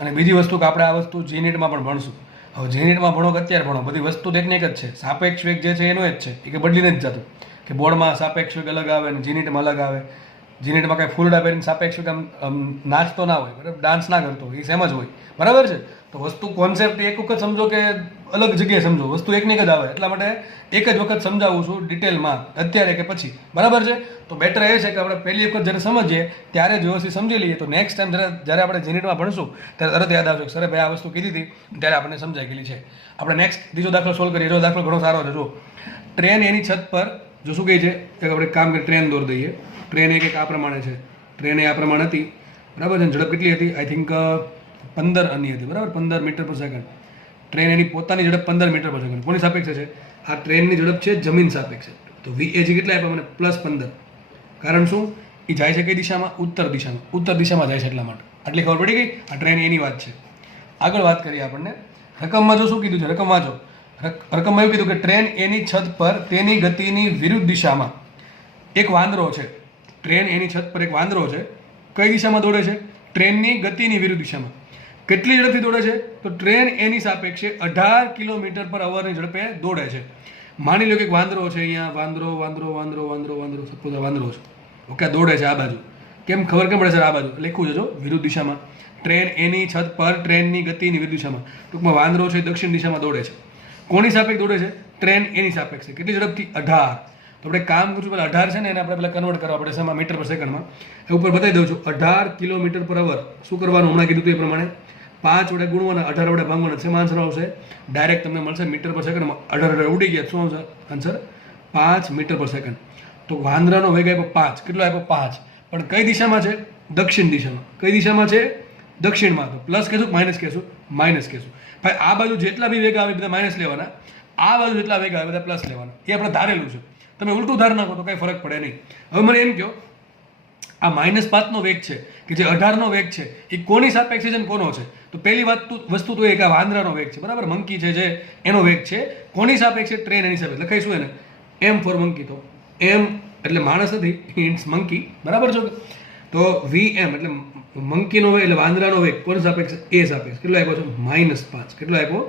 અને બીજી વસ્તુ કે આપણે આ વસ્તુ GNET-માં પણ ભણશું. હવે GNET-માં ભણો કે અત્યારે ભણો, બધી વસ્તુ ટેકનિક જ છે. સાપેક્ષ વેગ જે છે એનો જ છે, એ કે બદલીને જ જતું. કે બોર્ડમાં સાપેક્ષ વેગ અલગ આવે અને GNET-માં અલગ આવે. GNET-માં કાંઈ ફૂલડા પહેરીને સાપેક્ષ વેગ આમ નાચતો ના હોય, બરાબર, ડાન્સ ના કરતો હોય, એ સેમ જ હોય, બરાબર છે. તો વસ્તુ કોન્સેપ્ટ એક વખત સમજો કે અલગ જગ્યાએ સમજો, વસ્તુ એકની એક જ આવે. એટલા માટે એક જ વખત સમજાવું છું ડિટેલમાં, અત્યારે કે પછી, બરાબર છે. તો બેટર એ છે કે આપણે પહેલી વખત જ્યારે સમજીએ ત્યારે જ વ્યવસ્થિત સમજી લઈએ, તો નેક્સ્ટ ટાઈમ જ્યારે આપણે GNET-માં ભણશું ત્યારે તરત યાદ આવશે કે સર ભાઈ આ વસ્તુ કીધી હતી ત્યારે આપણને સમજાઈ ગયેલી છે. આપણે નેક્સ્ટ ત્રીજો દાખલો સોલ્વ કરીએ. જો દાખલો ઘણો સારો છે. જો ટ્રેન એની છત પર, જો શું કહે છે કે આપણે કામ કરી ટ્રેન દોર દઈએ. ટ્રેન એક આ પ્રમાણે છે, ટ્રેન એ આ પ્રમાણે હતી, બરાબર છે. ઝડપ કેટલી હતી? આઈ થિંક 15 હતી, બરાબર, 15 મીટર પર સેકન્ડ. ટ્રેન એની પોતાની ઝડપ 15 મીટર પર સેકન્ડ. કોની સાપેક્ષે છે? આ ટ્રેનની ઝડપ છે જમીન સાપેક્ષે. તો વીએજી કેટલા આપ્યા મને? +15. કારણ શું? એ જાય છે કઈ દિશામાં? ઉત્તર દિશામાં. ઉત્તર દિશામાં જાય છે એટલા માટે. આટલી ખબર પડી ગઈ? આ ટ્રેન એની વાત છે. આગળ વાત કરીએ આપણને રકમમાં. જો શું કીધું છે? રકમ વાંચો. રકમમાં એવું કીધું કે ટ્રેન એની છત પર તેની ગતિની વિરુદ્ધ દિશામાં એક વાંદરો છે. ટ્રેન એની છત પર એક વાંદરો છે. કઈ દિશામાં દોડે છે? ટ્રેનની ગતિની વિરુદ્ધ દિશામાં. કેટલી ઝડપથી દોડે છે? તો ટ્રેન એની સાપેક્ષે 18 કિલોમીટર પર અવરની ઝડપે દોડે છે. માની લો કે એક વાંદરો છે, અહીંયા વાંદરો સપોઝ વાંદરો છે, ઓકે, દોડે છે આ બાજુ. કેમ ખબર કેમ પડે સર? આ બાજુ લખ્યું છે જો, વિરુદ્ધ દિશામાં. ટ્રેન એની છત પર ટ્રેનની ગતિની વિરુદ્ધ દિશામાં. ટૂંકમાં વાંદરો છે દક્ષિણ દિશામાં દોડે છે. કોની સાપેક્ષે દોડે છે? ટ્રેન એની સાપેક્ષે. કેટલી ઝડપથી? 18. તો આપણે કામ કરશું, પેલા 18 છે ને એને આપણે પેલા કન્વર્ટ કરવા પડે શેમાં? મીટર પર સેકન્ડમાં. એ ઉપર બતાવી દઉં છું. 18 કિલોમીટર પર અવર. શું કરવાનું? હમણાં કીધું એ પ્રમાણે 5 વડે ગુણવાના, 18 વડે ભાંગવાના. શેમાં આન્સર આવશે? ડાયરેક્ટ તમને મળશે મીટર પર સેકન્ડમાં. 18 ઉડી ગયા. શું આવશે આન્સર? 5 મીટર પર સેકન્ડ. તો વાંદરાનો વેગ આપ્યો 5. કેટલો આપ્યો? 5. પણ કઈ દિશામાં છે? દક્ષિણ દિશામાં. કઈ દિશામાં છે? દક્ષિણમાં. તો પ્લસ કહેશું, માઇનસ કહેશું? માઇનસ કહેશું. ભાઈ આ બાજુ જેટલા બી વેગ આવે બધા માઇનસ લેવાના, આ બાજુ જેટલા વેગ આવે બધા પ્લસ લેવાના. એ આપણે ધારેલું છે. તમે ઉલટું ધાર નાખો તો કંઈ ફરક પડે નહીં. હવે મને એમ કહો, આ -5નો વેગ છે કે જે 18નો વેગ છે એ કોની સાપેક્ષે છે ને કોનો છે? તો પહેલી વસ્તુ તો એ કે આ વાંદરાનો વેગ છે, બરાબર, મંકી છે જે એનો વેગ છે. કોની સાપેક્ષે? ટ્રેન એની સાપેક્ષે. લખાઈશું એને M ફોર મંકી. તો M એટલે માણસ નથી, ઇટ્સ મંકી, બરાબર છે. તો VM એટલે મંકીનો વેગ એટલે વાંદરાનો વેગ કોની સાપેક્ષે? એ સાપેક્ષે. કેટલો આપ્યો છે? -5. કેટલો આપ્યો?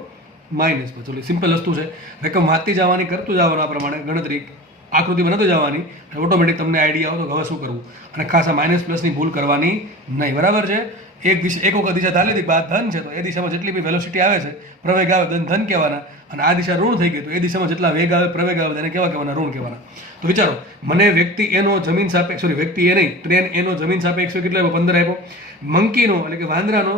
-5. ચલો સિમ્પલ વસ્તુ છે. રકમ વાંચતી જવાની, કરતું જવાનું, આ પ્રમાણે ગણતરી આકૃતિ બનાવતી જવાની. ઓટોમેટિક તમને આઈડિયા આવતો કે હવે શું કરવું. અને ખાસ આ માઇનસ પ્લસની ભૂલ કરવાની નહીં, બરાબર છે. એક વખત દિશા ધારી લીધી, બાદ ધન છે તો એ દિશામાં જેટલી બી વેલોસિટી આવે છે, પ્રવેગ આવે, ધન કહેવાના. અને આ દિશા ઋણ થઈ ગઈ તો એ દિશામાં જેટલા વેગ આવે, પ્રવેગ આવે, એને કેવા કહેવાના? ઋણ કહેવાના. તો વિચારો, મને વ્યક્તિ એનો જમીન સાપેક્ષ, સોરી વ્યક્તિ એ નહીં, ટ્રેન એનો જમીન સાપેક્ષ કેટલો આપ્યો? 15 આપ્યો. મંકીનો એટલે કે વાંદરાનો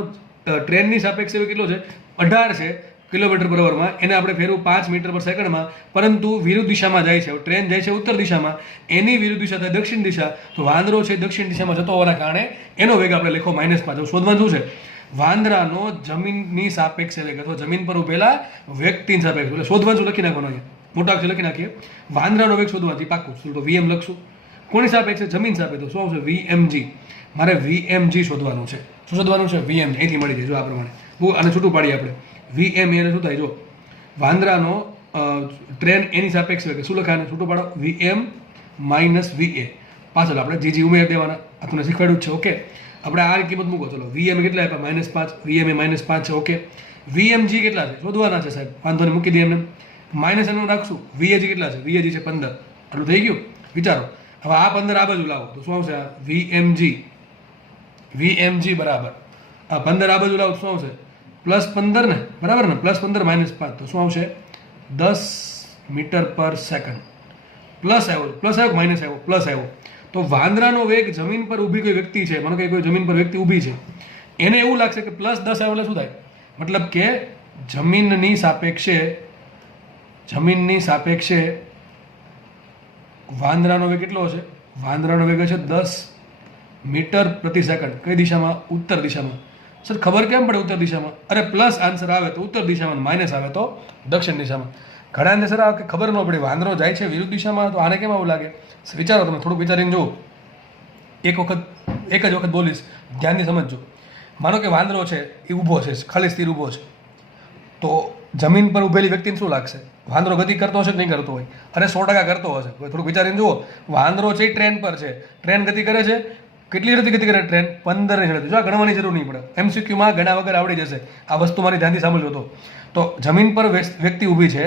ટ્રેનની સાપેક્ષ કેટલો છે? 18 છે કિલોમીટર પર અવરમાં. એને આપણે ફેરવું 5 મીટર પર સેકન્ડમાં, પરંતુ વિરુદ્ધ દિશામાં જાય છે. ટ્રેન જાય છે ઉત્તર દિશામાં, એની વિરુદ્ધ દિશા થાય દક્ષિણ દિશા. તો વાંદરો છે દક્ષિણ દિશામાં જતો હોવાના કારણે એનો વેગ આપણે લખો -5. શોધવાનું શું છે? વાંદરાનો જમીનની સાપેક્ષે વેગ અથવા જમીન પર ઉભેલા વ્યક્તિની સાપેક્ષે. એટલે શોધવાનું શું લખી નાખવાનું? અહીંયા મોટા અક્ષર લખી નાખીએ. વાંદરાનો વેગ શોધવાથી પાક્કું. તો VM લખશું. કોની સાપેક્ષે? જમીન સાપેક્ષે. શું આવશે? VMG. મારે VMG શોધવાનું છે. શું શોધવાનું છે? VMG. અહીંથી મળી જાય જો આ પ્રમાણે. બહુ આને છૂટું પાડીએ આપણે. VM એને શું થાય? જો વાંદરાનો ટ્રેન એની સાપેક્ષે વેગ. શું લખાય? છૂટું પાડો. VM - VA. પાછળ આપણે GG ઉમેરી દેવાના. આ તમને શીખવાડ્યું જ છે, ઓકે. આપણે આ કિંમત મૂકો. ચલો VM કેટલા આપ્યા? -5. VM એ -5 છે, ઓકે. VMG કેટલા છે? શોધવાના છે સાહેબ. વાંધો નહીં, મૂકી દઈએ એમને. માઇનસ એનું રાખશું. VAG કેટલા છે? VAG છે 15. આટલું થઈ ગયું. વિચારો હવે આ 15 આ બાજુ લાવો તો શું આવશે? VMG બરાબર આ 15 આ બાજુ લાવો તો શું આવશે? +15 ને, બરાબર ને? +15 -5 તો શું આવશે? 10 મીટર પર સેકન્ડ. પ્લસ આવ્યો, માઇનસ આવ્યો, પ્લસ આવ્યો. તો વાંદરાનો વેગ જમીન પર ઊભી કોઈ વ્યક્તિ છે, મને કે કોઈ જમીન પર વ્યક્તિ ઊભી છે, એને એવું લાગશે કે +10 આવ્યો એટલે શું થાય? મતલબ કે જમીનની સાપેક્ષે વાંદરાનો વેગ કેટલો હશે? વાંદરાનો વેગ છે 10 મીટર પ્રતિ સેકન્ડ. કઈ દિશામાં? ઉત્તર દિશામાં. સર ખબર કેમ પડે ઉત્તર દિશામાં? અરે પ્લસ આન્સર આવે તો ઉત્તર દિશામાં, માઇનસ આવે તો દક્ષિણ દિશામાં. ઘણાને સર કે ખબર ન પડી, વાંદરો જાય છે વિરુદ્ધ દિશામાં તો આને કેમ આવું લાગે? વિચારો, તમે થોડુંક વિચારીને જુઓ. એક જ વખત બોલીશ, ધ્યાનથી સમજજો. માનો કે વાંદરો છે એ ઊભો છે, ખાલી સ્થિર ઊભો છે, તો જમીન પર ઊભેલી વ્યક્તિને શું લાગશે? વાંદરો ગતિ કરતો હશે કે નહીં કરતો હોય? અરે 100% કરતો હશે. થોડુંક વિચારીને જુઓ. વાંદરો છે ટ્રેન પર છે, ટ્રેન ગતિ કરે છે. કેટલી ઝડપથી ગતિ કરે ટ્રેન? 15ની ઝડપથી. જો આ ગણવાની જરૂર નહીં પડે, MCQમાં ગણા વગર આવડી જશે. આ વસ્તુ મારી ધ્યાનથી સાંભળજો. તો જમીન પર વ્યક્તિ ઊભી છે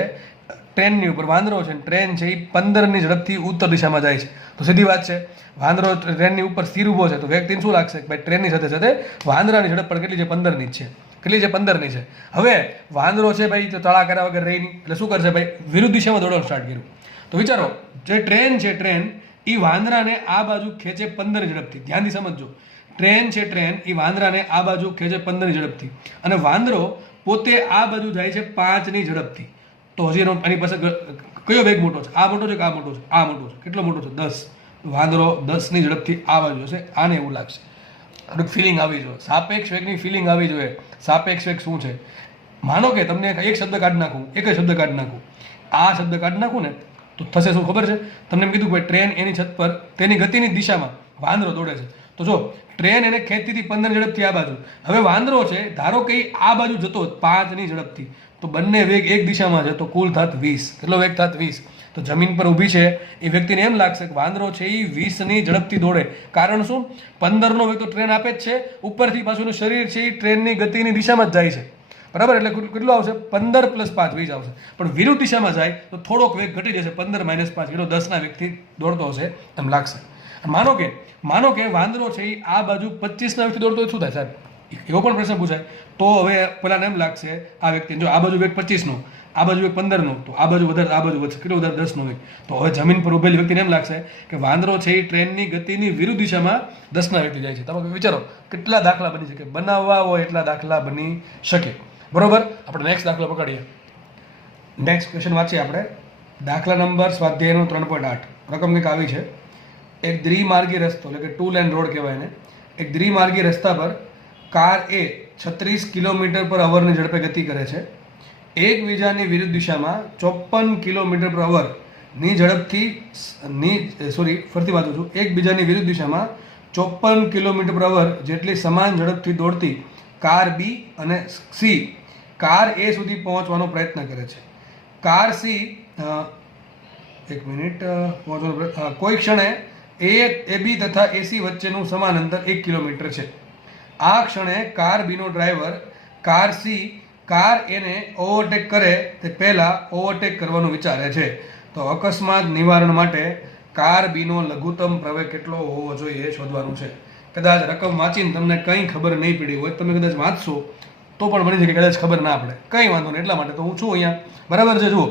ટ્રેનની ઉપર, વાંદરો છે, ટ્રેન છે એ 15ની ઝડપથી ઉત્તર દિશામાં જાય છે. તો સીધી વાત છે, વાંદરો ટ્રેનની ઉપર સ્થિર ઊભો છે તો વ્યક્તિને શું લાગશે? ભાઈ ટ્રેનની સાથે સાથે વાંદરાની ઝડપ પણ કેટલી છે? 15ની જ છે. કેટલી છે? 15ની છે. હવે વાંદરો છે ભાઈ તો તળા કર્યા વગર રહી નહીં, એટલે શું કરશે ભાઈ? વિરુદ્ધ દિશામાં દોડવાનું સ્ટાર્ટ કર્યું. તો વિચારો, જે ટ્રેન એ વાંદરાને આ બાજુ ખેંચે 15ની ઝડપથી. ધ્યાનથી સમજજો. ટ્રેન એ વાંદરાને આ બાજુ ખેંચે 15ની ઝડપથી, અને વાંદરો પોતે આ બાજુ જાય છે 5ની ઝડપથી. તો હજી એની પાસે કયો વેગ મોટો છે? આ મોટો છે કે આ મોટો છે? આ મોટો છે. કેટલો મોટો છે? 10. વાંદરો 10ની ઝડપથી આ બાજુ હશે, આને એવું લાગશે. થોડીક ફિલિંગ આવી જોઈએ, સાપેક્ષ વેગની ફિલિંગ આવી જોઈએ. સાપેક્ષ વેગ શું છે? માનો કે તમને એક શબ્દ કાઢી નાખું, એક જ શબ્દ કાઢી નાખું, આ શબ્દ કાઢી નાખું ને તો થશે શું ખબર છે? તમને એમ કીધું કે ટ્રેન એની છત પર તેની ગતિની દિશામાં વાંદરો દોડે છે. તો જો ટ્રેન એને ખેંચતી હતી 15 ઝડપથી આ બાજુ, હવે વાંદરો છે ધારો કે આ બાજુ જતો 5ની ઝડપથી, તો બંને વેગ એક દિશામાં છે, તો કુલ થાત 20. કેટલો વેગ થાત? 20. તો જમીન પર ઊભી છે એ વ્યક્તિને એમ લાગશે કે વાંદરો છે એ 20ની ઝડપથી દોડે. કારણ શું? 15નો વેગ તો ટ્રેન આપે જ છે, ઉપરથી પાછું શરીર છે એ ટ્રેનની ગતિની દિશામાં જ જાય છે, બરાબર? એટલે કેટલું આવશે? 15 + 5 20 આવશે. પણ વિરુદ્ધ દિશામાં જાય તો થોડોક વેગ ઘટી જશે, 15 - 5 એટલો 10ના વેગથી દોડતો હશે એમ લાગશે. માનો કે વાંદરો છે એ આ બાજુ 25ના વેગથી દોડતો શું થાય સાહેબ? એવો પણ પ્રશ્ન પૂછાય. તો હવે પેલાને એમ લાગશે આ વ્યક્તિ, જો આ બાજુ વેગ 25નો, આ બાજુ વેગ 15નો, તો આ બાજુ વધારે, આ બાજુ વધશે, કેટલો વધારે? 10નો વેગ. તો હવે જમીન પર ઉભેલી વ્યક્તિને એમ લાગશે કે વાંદરો છે એ ટ્રેનની ગતિની વિરુદ્ધ દિશામાં 10ના વેગથી જાય છે. તમે વિચારો કેટલા દાખલા બની શકે, બનાવવા હોય એટલા દાખલા બની શકે, બરોબર? આપણે નેક્સ્ટ દાખલો પકડીએ. નેક્સ્ટ ક્વેશ્ચન વાંચીએ આપણે. દાખલા નંબર સ્વાધ્યાયનો 3.8. રકમ કંઈક આવી છે. એક દ્વિમાર્ગી રસ્તો, એટલે કે 2 લેન રોડ કહેવાય ને, એક દ્વિમાર્ગી રસ્તા પર કાર એ 36 કિલોમીટર/h ની ઝડપે ગતિ કરે છે. એકબીજાની વિરુદ્ધ દિશામાં 54 કિલોમીટર/h ની ઝડપથી ફરીથી વાંચું છું. એકબીજાની વિરુદ્ધ દિશામાં 54 કિલોમીટર/h જેટલી સમાન ઝડપથી દોડતી કાર બી અને સી કાર એ સુધી પહોંચવાનો પ્રયત્ન કરે છે. કાર સી કોઈ ક્ષણે એ બી તથા એસી વચ્ચેનું સમાન અંતર 1 કિલોમીટર છે. આ ક્ષણે કાર બીનો ડ્રાઈવર કાર સી કાર એને ઓવરટેક કરે તે પહેલાં ઓવરટેક કરવાનું વિચારે છે. તો અકસ્માત નિવારણ માટે કાર બીનો લઘુત્તમ પ્રવેગ કેટલો હોવો જોઈએ એ શોધવાનું છે. કદાચ રકમ વાંચીને તમને કંઈ ખબર નહીં પડી હોય, તમે કદાચ વાંચશો તો પણ બની શકે કદાચ ખબર ના પડે, કંઈ વાંધો નહીં. એટલા માટે તો હું છું અહીંયા, બરાબર છે? જુઓ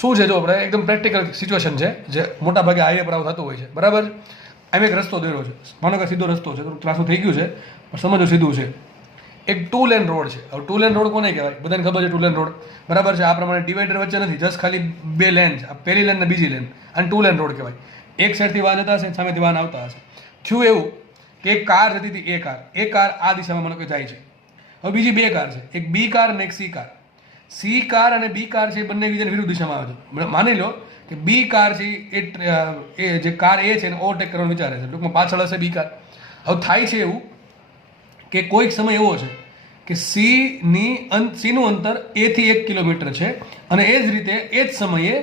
શું છે, જો આપણે એકદમ પ્રેક્ટિકલ સિચ્યુએશન છે જે મોટા ભાગે હાઈવે પર આવું થતું હોય છે, બરાબર? આમ એક રસ્તો દોર્યો છે, માનો કે સીધો રસ્તો છે, થોડું ત્રાસું થઈ ગયું છે પણ સમજો સીધું છે. એક 2 લેન રોડ છે. હવે 2 લેન રોડ કોને કહેવાય? બધાને ખબર છે 2 લેન રોડ, બરાબર છે? આ પ્રમાણે ડિવાઈડર વચ્ચે નથી, જસ્ટ ખાલી 2 લેન છે, પહેલી લેન ને બીજી લેન, અને 2 લેન રોડ કહેવાય. એક સાઈડથી વાહન જતા હશે, સામેથી વાહન આવતા હશે. થયું એવું કે એક કાર જતી હતી, એ કાર આ દિશામાં માનો કે જાય છે. હવે બીજી 2 કાર છે, એક બી કાર અને એક સી કાર. સી કાર અને બી કાર છે બંને એકબીજાની વિરુદ્ધ દિશામાં આવે છે. માની લો કે બી કાર છે એ જે કાર એ છે એને ઓવરટેક કરવાનું વિચારે છે, ટૂંકમાં પાછળ હશે બી કાર. હવે થાય છે એવું કે કોઈક સમય એવો છે કે સીનું અંતર એથી 1 કિલોમીટર છે, અને એ જ રીતે એ જ સમયે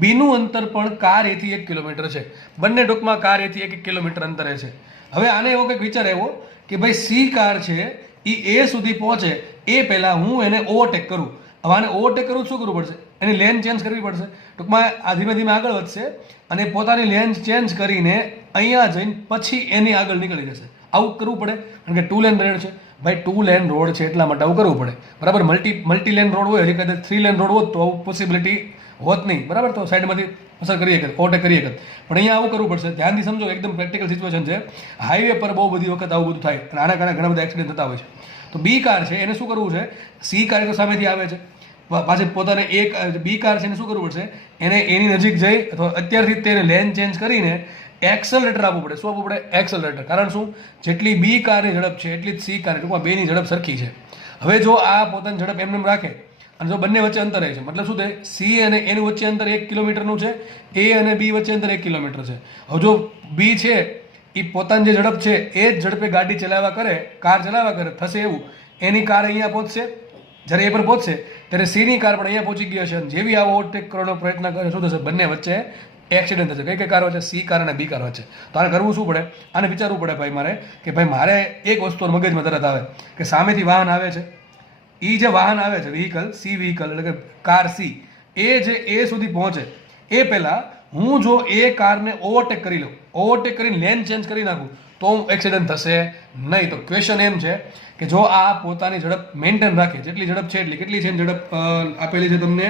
બીનું અંતર પણ કાર એથી 1 કિલોમીટર છે. બંને ટૂંકમાં કાર એથી 1 કિલોમીટર અંતરે છે. હવે આને એવો કંઈક વિચાર આવ્યો કે ભાઈ સી કાર છે એ સુધી પહોંચે એ પહેલાં હું એને ઓવરટેક કરું. હવે આને ઓવરટેક કરવું શું કરવું પડશે? એની લેન ચેન્જ કરવી પડશે. ટૂંકમાં આ ધીમે ધીમે આગળ વધશે અને પોતાની લેન ચેન્જ કરીને અહીંયા જઈને પછી એની આગળ નીકળી જશે. આવું કરવું પડે, કારણ કે 2 લેન રોડ છે ભાઈ, 2 લેન રોડ છે એટલા માટે આવું કરવું પડે, બરાબર? મલ્ટી લેન રોડ હોય, હજી કદાચ 3 લેન રોડ હોત તો આવું પોસિબિલિટી હોત નહીં, બરાબર? તો સાઈડમાંથી પસાર કરીએ કે ઓવરટેક કરીએ કે, પણ અહીંયા આવું કરવું પડશે. ધ્યાનથી સમજો, એકદમ પ્રેક્ટિકલ સિચ્યુએશન છે. હાઈવે પર બહુ બધી વખત આવું બધું થાય અને આના કારણે ઘણા બધા એક્સિડન્ટ થતા હોય છે. તો બી કાર છે એને શું કરવું છે? સી કાર તો સામેથી આવે છે, પાછી પોતાને એક બી કાર છે એને શું કરવું પડશે? એને એની નજીક જઈ અથવા અત્યારથી તેને લેન ચેન્જ કરીને એક્સલરેટર આપવું પડે. શું આપવું પડે? એક્સલરેટર. કારણ શું? જેટલી બી કારની ઝડપ છે એટલી જ સી કાર, ટૂંકમાં બેની ઝડપ સરખી છે. હવે જો આ પોતાની ઝડપ એમને રાખે અને જો બંને વચ્ચે અંતર રહે છે, મતલબ શું થાય? સી અને એની વચ્ચે અંતર 1 કિલોમીટરનું છે, એ અને બી વચ્ચે અંતર 1 કિલોમીટર છે. હવે જો બી છે એ પોતાની જે ઝડપ છે એ જ ઝડપે ગાડી ચલાવવા કરે, કાર ચલાવવા કરે, થશે એવું એની કાર અહીંયા પહોંચશે, જ્યારે એ પર પહોંચશે ત્યારે સીની કાર પણ અહીંયા પહોંચી ગઈ હશે, અને જેવી આ ઓવરટેક કરવાનો પ્રયત્ન કરે શું થશે? બંને વચ્ચે એક્સિડન્ટ થશે. કઈ કાર વચ્ચે? સી કાર અને બી કાર વચ્ચે. તો આને કરવું શું પડે? આને વિચારવું પડે ભાઈ મારે કે ભાઈ મારે એક વસ્તુ મગજમાં તરત આવે કે સામેથી વાહન આવે છે, એ જે વાહન આવે છે વ્હીકલ, સી વ્હીકલ એટલે કે કાર સી, એ જે એ સુધી પહોંચે એ પહેલાં હું જો એ કારને ઓવરટેક કરી લઉં, ઓવરટેક કરીને લેન ચેન્જ કરી નાખું તો એક્સિડન્ટ થશે નહીં. તો ક્વેશ્ચન એમ છે કે જો આ પોતાની ઝડપ મેન્ટેન રાખે, જેટલી ઝડપ છે એટલી, કેટલી છે ઝડપ આપેલી છે તમને,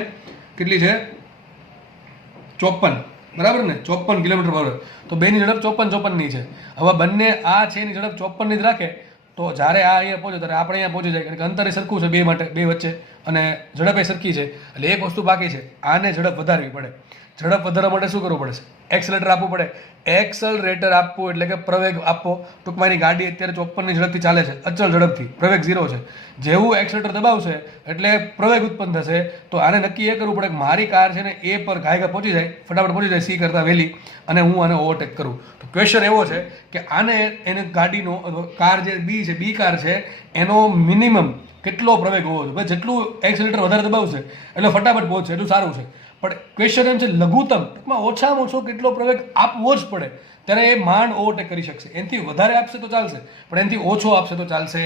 કેટલી છે? 54, બરાબર ને? 54 કિલોમીટર/h. તો બેની ઝડપ 54-54ની છે. હવે બંને આ છે એની ઝડપ 54ની જ રાખે તો જ્યારે આ અહીંયા પહોંચે ત્યારે આપણે અહીંયા પહોંચી જાય, કારણ કે અંતરે સરખું છે બે વચ્ચે અને ઝડપે સરખી છે. એટલે એક વસ્તુ બાકી છે, આને ઝડપ વધારવી પડે. ઝડપ વધારવા માટે શું કરવું પડે છે? એક્સેલેટર આપવું પડે. એક્સલરેટર આપવું એટલે કે પ્રવેગ આપવો. ટૂંકમાં એની ગાડી અત્યારે 54ની ઝડપથી ચાલે છે, અચળ ઝડપથી, પ્રવેગ 0 છે. જેવું એક્સેલેટર દબાવશે એટલે પ્રવેગ ઉત્પન્ન થશે. તો આને નક્કી એ કરવું પડે કે મારી કાર છે ને એ પર ઘાયગા પહોંચી જાય, ફટાફટ પહોંચી જાય સી કરતાં વહેલી, અને હું આને ઓવરટેક કરું. તો ક્વેશ્ચન એવો છે કે આને એને ગાડીનો કાર જે બી છે, બી કાર છે, એનો મિનિમમ કેટલો પ્રવેગ હોવો જોઈએ? જેટલું એક્સેલેટર વધારે દબાવશે એટલે ફટાફટ પહોંચશે, એટલું સારું છે. પણ ક્વેશ્ચન એમ છે લઘુત્તમ, ટૂંકમાં ઓછામાં ઓછો કેટલો પ્રવેગ આપવો જ પડે, ત્યારે એ માંડ ઓવરટેક કરી શકશે. એનાથી વધારે આપશે તો ચાલશે, પણ એનાથી ઓછો આપશે તો ચાલશે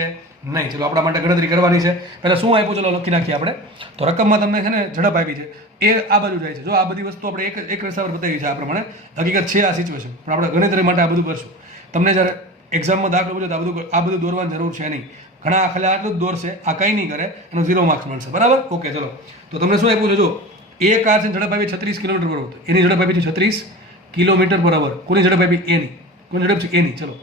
નહીં. ચલો આપણા માટે ગણતરી કરવાની છે. પહેલાં શું આપ્યું ચલો લખી નાખીએ આપણે. તો રકમમાં તમને છે ને ઝડપ આપી છે, એ આ બાજુ જાય છે. જો આ બધી વસ્તુ આપણે એક રસ્તા પર બતાવી છે આ પ્રમાણે, હકીકત છે આ સિચ્યુએશન, પણ આપણે ગણતરી માટે આ બધું કરશું. તમને જ્યારે એક્ઝામમાં દાખલો પૂછે તો આ બધું દોરવાની જરૂર છે નહીં. ઘણા ખાલી આટલું જ દોરશે, આ કંઈ નહીં કરે, એનો 0 માર્ક્સ મળશે. બરાબર? ઓકે ચલો. તો તમને શું આપ્યું છે? જો એ કાર છે ઝડપ આપી 36 કિલોમીટર પર અવર, એની ઝડપ આપી છે 36 કિલોમીટર પર અવર. કોની ઝડપ આપી? એની. કોની ઝડપ છે? એની. ચલો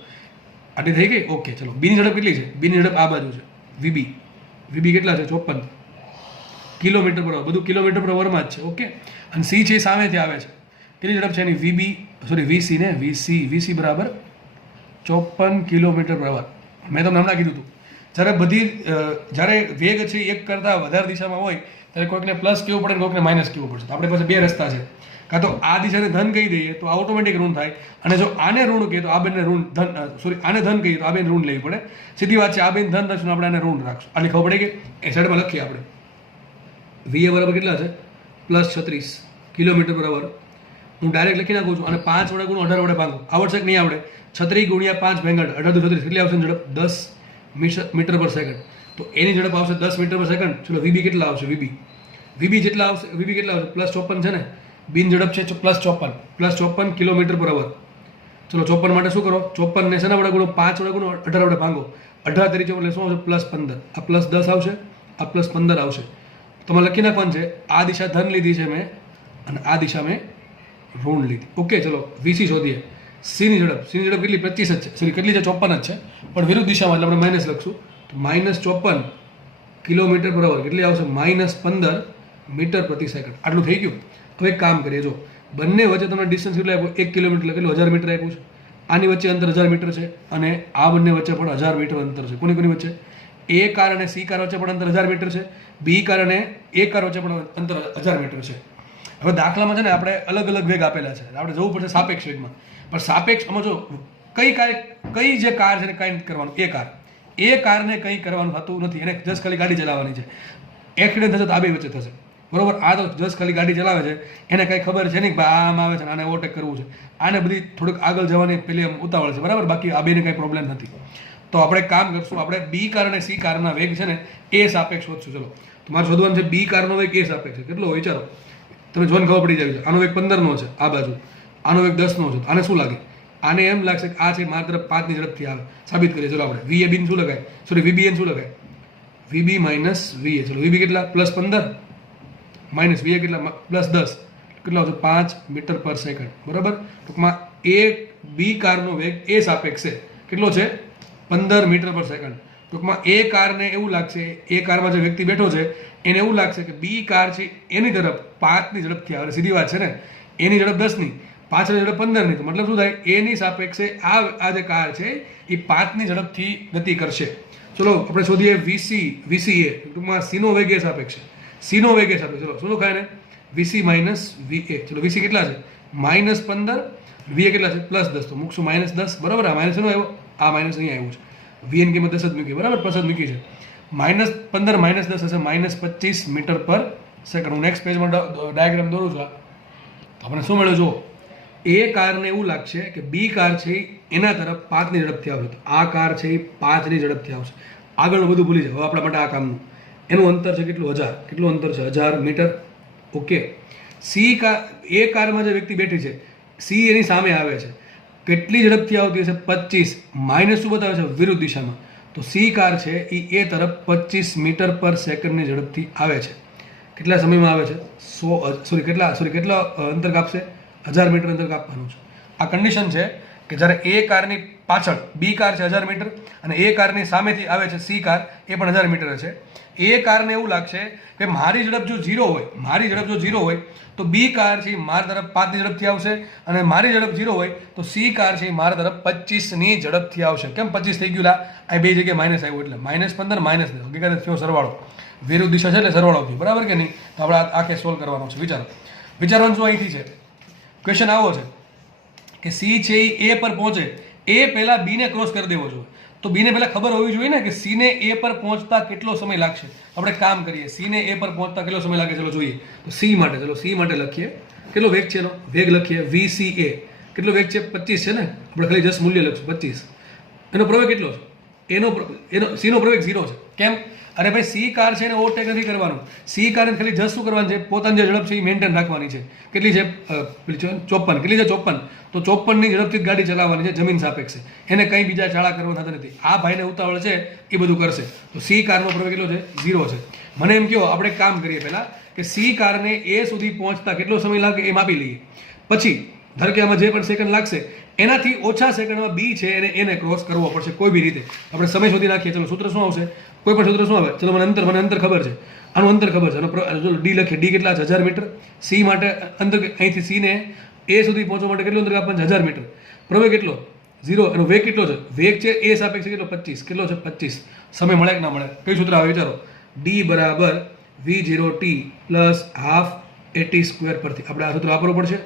આટલી થઈ ગઈ. ઓકે ચલો. બીની ઝડપ કેટલી છે? બીની ઝડપ આ બાજુ છે, વીબી. વીબી કેટલા છે? 54 કિલોમીટર પર અવર. બધું કિલોમીટર પર અવરમાં જ છે. ઓકે. અને સી છે સામેથી આવે છે, કેટલી ઝડપ છે એની? વીબી, સોરી વીસી ને, વીસી બરાબર 54 કિલોમીટર પર અવર. મેં તમને હમણાં કીધું હતું, જ્યારે વેગ છે એક કરતાં વધારે દિશામાં હોય ત્યારે કોઈકને પ્લસ કહેવું પડે, કોઈકને માઇનસ કહેવું પડશે. તો આપણી પાસે બે રસ્તા છે. કાં તો આ દિશાને ધન કહી દઈએ તો ઓટોમેટિક ઋણ થાય, અને જો આને ઋણ કહીએ તો આ બેને ઋણ ધન, સોરી આને ધન કહીએ તો આ બેન ઋણ લેવી પડે. સીધી વાત છે. આ બેન ધન રાખશું, આપણે આને ઋણ રાખશું. આની ખબર પડે કે એ સાઈડમાં લખીએ આપણે. વીએ બરાબર કેટલા છે? +36 કિલોમીટર પર અવર. હું ડાયરેક્ટ લખી નાખું છું, અને 5 વડે ગુણો 18 વડે ભાગો. આવડશે કે નહીં આવડે? 36 ગુણ્યા 5 ભેગા 18 36 કેટલી આવશે ઝડપ? 10 મીટર પર સેકન્ડ. તો એની ઝડપ આવશે 10 મીટર પર સેકન્ડ. ચલો વીબી કેટલા આવશે? વીબી જેટલા આવશે, વીબી કેટલા આવશે? +54 છે ને, બીન ઝડપ છે +54 કિલોમીટર પર અવર. ચલો 54 માટે શું કરો? 54 ને શેના વડે ગુણો? 5 વડે ગુણો 18 વડે ભાગો. 18 તરીકે એટલે શું આવશે? +15. આ +10 આવશે, આ +15 આવશે. તમારે લખી નાખવાનું છે, આ દિશા ધન લીધી છે મેં, અને આ દિશા મેં ઋણ લીધી. ઓકે ચલો વીસી શોધીએ. સીની ઝડપ કેટલી? 25 જ છે, સોરી કેટલી છે? 54 જ છે, પણ વિરુદ્ધ દિશામાં એટલે આપણે માઇનસ લખશું. તો -54 કિલોમીટર પર અવર કેટલી આવશે? -15 મીટર પ્રતિ સેકન્ડ. આટલું થઈ ગયું. હવે એક કામ કરીએ. જો બંને વચ્ચે તમને ડિસ્ટન્સ કેટલું આપ્યું? 1 કિલોમીટર, કેટલું? 1000 મીટર આપ્યું છે. આની વચ્ચે અંતર 1000 મીટર છે, અને આ બંને વચ્ચે પણ 1000 મીટર અંતર છે. કોની વચ્ચે? એ કાર અને સી કાર વચ્ચે પણ અંતર 1000 મીટર છે. બી કાર અને એ કાર વચ્ચે પણ અંતર 1000 મીટર છે. હવે દાખલામાં છે ને આપણે અલગ અલગ વેગ આપેલા છે, આપણે જવું પડશે સાપેક્ષ વેગમાં. પણ સાપેક્ષમાં જો કઈ જે કાર છે ને કંઈ નથી કરવાનું. એ કારને કંઈ કરવાનું થતું નથી, એને જસ્ટ ખાલી ગાડી ચલાવવાની છે. એક્સિડન્ટ થશે તો આ બે વચ્ચે થશે. બરોબર? આ તો જસ્ટ ખાલી ગાડી ચલાવે છે, એને કંઈ ખબર છે નહીં કે ભાઈ આમ આવે છે, આને ઓવરટેક કરવું છે, આને બધી થોડુંક આગળ જવાની પેલી ઉતાવળ છે. બરાબર? બાકી આ બેને કંઈ પ્રોબ્લેમ નથી. તો આપણે એક કામ કરશું, આપણે બી કાર અને સી કારના વેગ છે ને એ સાપેક્ષ શોધશું. ચલો તમારે શોધવાનું છે બી કારનો વેગ એ સાપેક્ષ છે. કેટલો? વિચારો તમે, જોઈને ખબર પડી જાય છે. આનો વેગ 15નો છે આ બાજુ, આનો વેગ 10નો છે. આને શું લાગે? આને એમ લાગશે કે આ છે માત્ર 5ની ઝડપથી આવે. સાબિત કરીએ. ચલો આપણે વીએ બીન શું લગાય? સોરી વીબીએન શું લગાય? વીબી માઇનસ વીએ. ચલો વીબી કેટલા? +15 માઇનસ વીએ કેટલા? +10. કેટલો આવશે? 5 મીટર પર સેકન્ડ. બરાબર? ટૂંકમાં એ બી કારનો વેગ એ સાપેક્ષ છે. કેટલો છે? 15 મીટર પર સેકન્ડ. ટૂંકમાં એ કારને એવું લાગશે, એ કારમાં જે વ્યક્તિ બેઠો છે એને એવું લાગશે કે બી કાર છે એની ઝડપ 5ની ઝડપથી આવે. સીધી વાત છે ને, એની ઝડપ 10ની, પાછળ ઝડપ 15ની. તો મતલબ શું થાય? એની સાપેક્ષે આ જે કાર છે એ 5ની ઝડપથી ગતિ કરશે. ચલો આપણે શોધીએ વીસીએ. ટૂંકમાં સીનો વેગ એ સાપેક્ષ છે. સીનો વેગ એ સાપેક્ષ. ચલો શું લખાય ને? વીસી માઇનસ વીએ. ચલો વીસી કેટલા છે? -15. વીએ કેટલા છે? +10. તો મૂકશું -10. બરાબર? આ માઇનસ એનો આવ્યો, આ માઇનસ અહીંયા આવ્યું છે. વીએન કિંમત 10 જ મૂકી. બરાબર? + જ મૂકી છે. -15 -10 હશે -25 મીટર પર સેકન્ડ. હું નેક્સ્ટ પેજમાં ડાયાગ્રામ દોરું છું. આપણે શું મળ્યું? જો એ કારને એવું લાગશે કે બી કાર છે એના તરફ 5ની ઝડપથી આવશે, તો આ કાર છે એ 5ની ઝડપથી આવશે. આગળનું બધું ભૂલી જાઓ. હવે આપણા માટે આ કામનું એનું અંતર છે કેટલું? 1000. કેટલું અંતર છે? 1000 મીટર. ઓકે. સી કાર, એ કારમાં જે વ્યક્તિ બેઠી છે, સી એની સામે આવે છે, કેટલી ઝડપથી આવતી હશે? 25. માઇનસ શું બતાવે છે? વિરુદ્ધ દિશામાં. તો સી કાર છે એ તરફ 25 મીટર પર સેકન્ડની ઝડપથી આવે છે. કેટલા સમયમાં આવે છે? કેટલા અંતર કાપશે? 1000 મીટર અંતર કાપવાનું છે. આ કન્ડિશન છે કે જ્યારે એ કારની પાછળ બી કાર છે 1000 મીટર અને એ કારની સામેથી આવે છે સી કાર, એ પણ 1000 મીટર છે. એ કારને એવું લાગશે કે મારી ઝડપ જો 0 હોય, મારી ઝડપ જો 0 હોય તો બી કાર છે મારી તરફ 5ની ઝડપથી આવશે, અને મારી ઝડપ 0 હોય તો સી કાર છે મારી તરફ 25ની ઝડપથી આવશે. કેમ 25 થઈ ગયું? આ બે જગ્યાએ માઇનસ આવ્યું એટલે -15 -10 હકીકત થયો સરવાળો, વિરુદ્ધ દિશા છે એટલે સરવાળો થયો, બરાબર કે નહીં? તો આપણે આખે સોલ્વ કરવાનો છે. વિચારવાનું શું અહીંથી છે, ક્વેશ્ચન આવો છે કે સી છે એ પર પહોંચે, એ પહેલા બી ને ક્રોસ કરી દેવો જોઈએ. તો બી ને પહેલા ખબર હોવી જોઈએ ને કે સી ને એ પર પહોંચતા કેટલો સમય લાગશે. આપણે કામ કરીએ, સી ને એ પર પહોંચતા કેટલો સમય લાગે ચલો જોઈએ. તો સી માટે, ચલો સી માટે લખીએ કેટલો વેગ છે એનો, વેગ લખીએ VCA. કેટલો વેગ છે? 25 છે ને, આપણે ખાલી જસ્ટ મૂલ્ય લખશું 25. એનો પ્રવેગ કેટલો છે? એનો સી નો પ્રવેગ 0 છે. કેમ? અરે ભાઈ સી કાર છે એને ઓવરટેક નથી કરવાનું. સી કારને ખાલી જસ્ટ શું કરવાનું છે? પોતાની જે ઝડપ છે એ મેન્ટેન રાખવાની છે. કેટલી છે? 54. કેટલી છે? 54. તો 54ની ઝડપથી જ ગાડી ચલાવવાની છે જમીન સાપેક્ષે. એને કંઈ બીજા ચાળા કરવા થતા નથી. આ ભાઈને ઉતાવળ છે એ બધું કરશે. તો સી કારનો પ્રવેગ કેટલો છે? 0 છે. મને એમ કહો, આપણે એક કામ કરીએ પહેલા કે સી કારને એ સુધી પહોંચતા કેટલો સમય લાગે એ માપી લઈએ. પછી ધારો કે આમાં જે પણ સેકન્ડ લાગશે એનાથી ઓછા સેકન્ડમાં બી છે એને ક્રોસ કરવો પડશે કોઈ બી રીતે. આપણે સમય શોધી નાખીએ. ચલો સૂત્ર શું આવશે? કોઈ પણ સૂત્ર શું આવે? ચલો મને અંતર ખબર છે, આનું અંતર ખબર છે. ચલો ડી લખીએ. ડી કેટલા છે? 1000 મીટર. સી માટે અંતર અહીંથી સી ને એ સુધી પહોંચવા માટે કેટલું અંતર કાપવાનું છે? 1000 મીટર. પ્રવેગ કેટલો? 0. એનો વેગ કેટલો છે? વેગ છે એ સાપેક્ષે કેટલો? 25. કેટલો છે? 25. સમય મળે કે ના મળે? કઈ સૂત્ર આવે વિચારો? ડી બરાબર V0t plus half AT square પરથી આપણે આ સૂત્ર વાપરવું પડશે.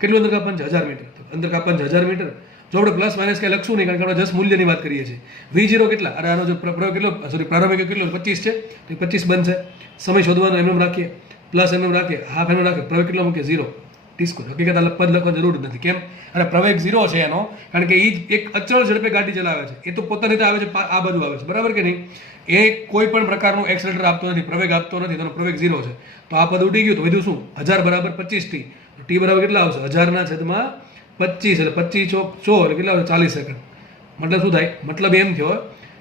કેટલું અંતર કાપવાનું છે? 1000 મીટર. અંતર કાપવાનું છે 1000 મીટર. જો આપણે પ્લસ માઇનસ કંઈ લખશું નહીં, કારણ કે આપણે જસ્ટ મૂલ્યની વાત કરીએ છીએ. V0 કેટલા? અરે આનો જો પ્રયોગ કેટલો, સોરી પ્રારંભિક કેટલો? 25 છે. તો 25 બનશે. સમય શોધવાનો એમ રાખીએ, પ્લસ એમ રાખીએ, હાફ એમ રાખીએ. પ્રવેગ કેટલો મૂકીએ? 0 ટી સ્ક્વેર. હકીકત આ પદ લખવાની જરૂર જ નથી. કેમ? અને પ્રવેગ 0 છે એનો, કારણ કે એ જ એક અચળ ઝડપે ગાડી ચલાવે છે. એ તો પોતાની રીતે આવે છે, આ બાજુ આવે છે, બરાબર કે નહીં? એ કોઈ પણ પ્રકારનું એક્સેલેટર આપતો નથી, પ્રવેગ આપતો નથી, તેનો પ્રવેગ 0 છે. તો આ પદ ઉડી ગયું. તો વધ્યું શું? 1000 બરાબર 25t. ટી બરાબર કેટલા આવશે? 1000/25 એટલે 25 100 એટલે કેટલા આવશે? 40 સેકન્ડ. મતલબ શું થાય? મતલબ એમ થયો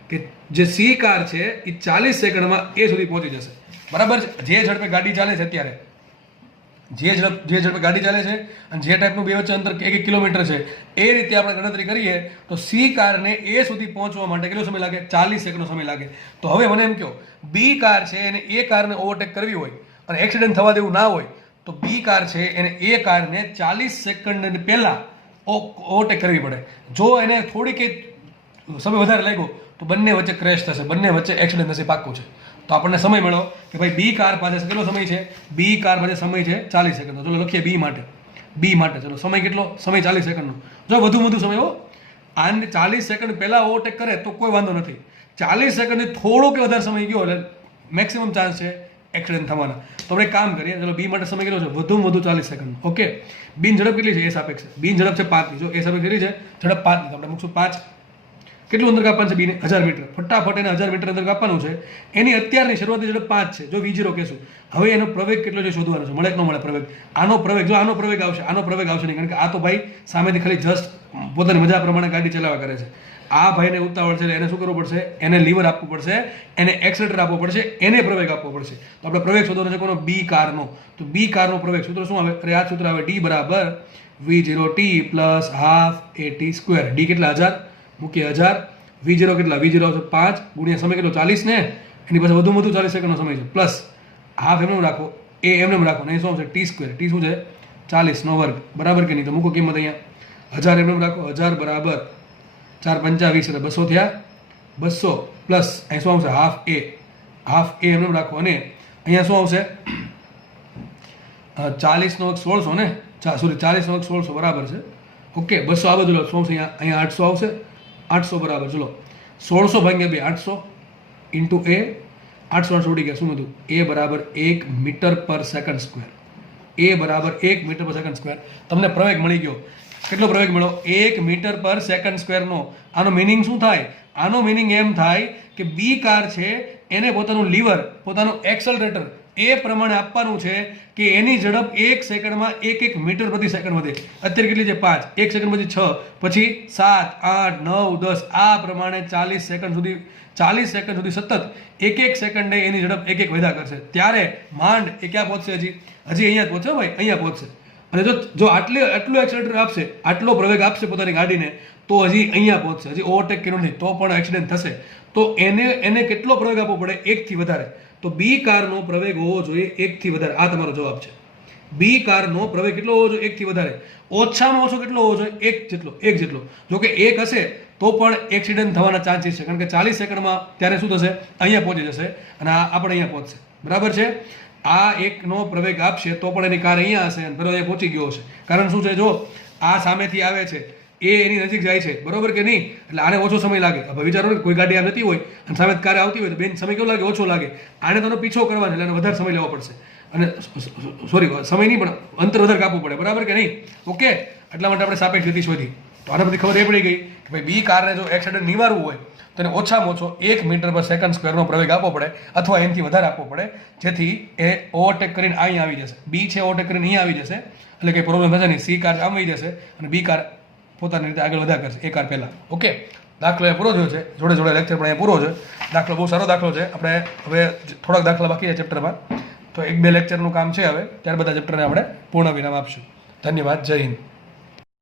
કે જે સી કાર છે એ 40 સેકન્ડમાં એ સુધી પહોંચી જશે, બરાબર છે? જે ઝડપે ગાડી ચાલે છે અત્યારે, જે ઝડપે ગાડી ચાલે છે અને જે ટાઈપનું બે વચ્ચે અંતર 1 કિલોમીટર છે, એ રીતે આપણે ગણતરી કરીએ તો સી કારને એ સુધી પહોંચવા માટે કેટલો સમય લાગે? 40 સેકન્ડનો સમય લાગે. તો હવે મને એમ કહો, બી કાર છે એને એ કારને ઓવરટેક કરવી હોય અને એક્સિડન્ટ થવા દેવું ના હોય, તો બી કાર છે એને એ કારને 40 સેકન્ડ પહેલા ઓવરટેક કરવી પડે. જો એને થોડીક સમય વધારે લાગ્યો તો બંને વચ્ચે ક્રેશ થશે, બંને વચ્ચે એક્સિડન્ટ થશે, પાક્કું છે. તો આપણને સમય મળ્યો કે ભાઈ બી કાર પાસે કેટલો સમય છે? બી કાર પાસે સમય છે 40 સેકન્ડનો. ચલો લખીએ બી માટે. ચલો સમય કેટલો? સમય 40 સેકન્ડનો. જો વધુ સમય હો, આને 40 સેકન્ડ પહેલા ઓવરટેક કરે તો કોઈ વાંધો નથી. 40 સેકન્ડથી થોડો કે વધારે સમય ગયો એટલે મેક્સિમમ ચાન્સ છે એક્સિડન્ટ થવાના. તો આપણે કામ કરીએ. ચલો બી માટે સમય કેટલો છે? વધુમાં વધુ 40 સેકન્ડ. ઓકે. બીન ઝડપ કેટલી છે? એ સાપેક્ષે બીન ઝડપ છે 5ની. જો એ સાપેક્ષ કેટલી છે? ઝડપ 5ની. તો આપણે મૂકશું 5. કેટલું અંતર કાપવાનું છે બીને? 1000 મીટર. ફટાફટ એને 1000 મીટર અંતર કાપવાનું છે. એની અત્યારની શરૂઆતની ઝડપ 5 છે. જો V0 કહેશું. હવે એનો પ્રવેગ કેટલો છે શોધવાનો છે. મળે કે ન મળે પ્રવેગ? આનો પ્રવેગ આવશે નહીં, કારણ કે આ તો ભાઈ સામેથી ખાલી જસ્ટ પોતાની મજા પ્રમાણે ગાડી ચલાવવા કરે છે. આ ભાઈને ઉતાવળ છે, એને શું કરવું પડશે? એને લીવર આપવું પડશે, એને એક્સેલેટર આપવો પડશે, એને પ્રવેગ આપવો પડશે. તો આપણે પ્રવેગ શોધવાનો છે કોનો? બી કારનો. તો બી કારનો પ્રવેગ સૂત્ર શું આવે? અરે આ સૂત્ર આવે ડી બરાબર V0t plus half AT square. D કેટલા? 1000 મૂકીએ 1000. V0 કેટલા? V0 આવશે 5 ગુણ્યા સમય કેટલો? 40 ને એની પાસે વધુ 40 સેકન્ડનો સમય છે, પ્લસ હાફ એમને રાખો, એ એમને રાખો, નહીં શું આવશે? T square. ટી શું છે? 40નો વર્ગ, બરાબર કે નહીં? તો મૂકો કિંમત અહીંયા 1000 એમને રાખો. 1000 બરાબર 4 × 5 = 20 એટલે 200 થયા. 200 પ્લસ અહીં શું આવશે? હાફ એ એમને રાખો, અને અહીંયા શું આવશે? 40નો વર્ગ 1600 ને, સોરી 40નો વર્ગ 1600 બરાબર છે. ઓકે. 200 આ બધું શું આવશે? અહીંયા 800 આવશે. 800 બરાબર. ચલો 1600 ભાગ્યા 2 800 ઇન્ટુ એ 800 ઉડી ગયા. શું હતું? એ બરાબર 1 મીટર પર સેકન્ડ સ્ક્વેર. એ બરાબર 1 મીટર પર સેકન્ડ સ્ક્વેર. તમને પ્રવેગ મળી ગયો. કેટલો પ્રવેગ મળ્યો? 1 મીટર પર સેકન્ડ સ્ક્વેરનો. આનો મિનિંગ શું થાય? આનો મિનિંગ એમ થાય કે બી કાર છે એને પોતાનું લીવર, પોતાનું એક્સલરેટર એ પ્રમાણે આપવાનું છે કે એની ઝડપ 1 સેકન્ડમાં 1 મીટર પ્રતિ સેકન્ડ વધે. અત્યારે કેટલી છે? 5. 1 સેકન્ડ પછી 6, પછી 7, 8, 9, 10, આ પ્રમાણે 40 સેકન્ડ સુધી સતત 1 સેકન્ડે એની ઝડપ 1 વધ્યા કરશે. ત્યારે માંડ એ ક્યાં પહોંચશે? હજી અહીંયા જ પહોંચે ભાઈ, અહીંયા પહોંચશે. અને જો આટલું એક્સિલેટર આપશે, આટલો પ્રવેગ આપશે પોતાની ગાડીને, તો હજી અહીંયા પહોંચશે, હજી ઓવરટેક કર્યો નહીં તો પણ એક્સિડન્ટ થશે. તો એને કેટલો પ્રવેગ આપવો પડે? 1 થી વધારે. તો બી કારનો પ્રવેગ હોવો જોઈએ 1 થી વધારે. આ તમારો જવાબ છે. બી કારનો પ્રવેગ કેટલો હોવો જોઈએ? 1 થી વધારે. ઓછામાં ઓછો કેટલો હોવો જોઈએ? 1 જેટલો. જો કે 1 હશે તો પણ એક્સિડન્ટ થવાના ચાન્સીસ છે, કારણ કે 40 સેકન્ડમાં ત્યારે શું થશે? અહીંયા પહોંચી જશે અને આપણે અહીંયા પહોંચશે. બરાબર છે? આ 1નો પ્રવેગ આપશે તો પણ એની કાર અહીંયા હશે અને પેલો અહીંયા પહોંચી ગયો હશે. કારણ શું છે? જો આ સામેથી આવે છે, એ એની નજીક જાય છે, બરોબર કે નહીં? એટલે આને ઓછો સમય લાગે. હવે વિચારો ને, કોઈ ગાડી આ જતી હોય અને સામે કાર આવતી હોય તો બેન સમય કેવો લાગે? ઓછો લાગે. આને તો પીછો કરવાનો એટલે એને વધારે સમય લેવો પડશે, અને સોરી સમય નહીં પણ અંતર વધારે કાપવું પડે. બરાબર કે નહીં? ઓકે, એટલા માટે આપણે સાપેક્ષ ગતિ શોધી. તો આને બધી ખબર એ પડી ગઈ કે ભાઈ બી કારને જો એક્સિડન્ટ નિવારવું હોય તો એને ઓછામાં ઓછો 1 મીટર પર સેકન્ડ સ્ક્વેરનો પ્રવેગ આપવો પડે, અથવા એનાથી વધારે આપવો પડે, જેથી એ ઓવરટેક કરીને અહીંયા આવી જશે. બી છે ઓવરટેક કરીને અહીંયા આવી જશે, એટલે કંઈ પ્રોબ્લેમ થશે નહીં. સી કાર આમ આવી જશે અને બી કાર પોતાની રીતે આગળ વધ્યા કરશે એ કાર પહેલાં. ઓકે, દાખલો એ પૂરો થયો છે. જોડે જોડે લેક્ચર પણ અહીંયા પૂરો છે. દાખલો બહુ સારો દાખલો છે. આપણે હવે થોડાક દાખલા બાકી છે ચેપ્ટરમાં, તો 1-2 લેક્ચરનું કામ છે હવે, ત્યાર બધા ચેપ્ટરને આપણે પૂર્ણ વિરામ આપશું. ધન્યવાદ. જય હિન્દ.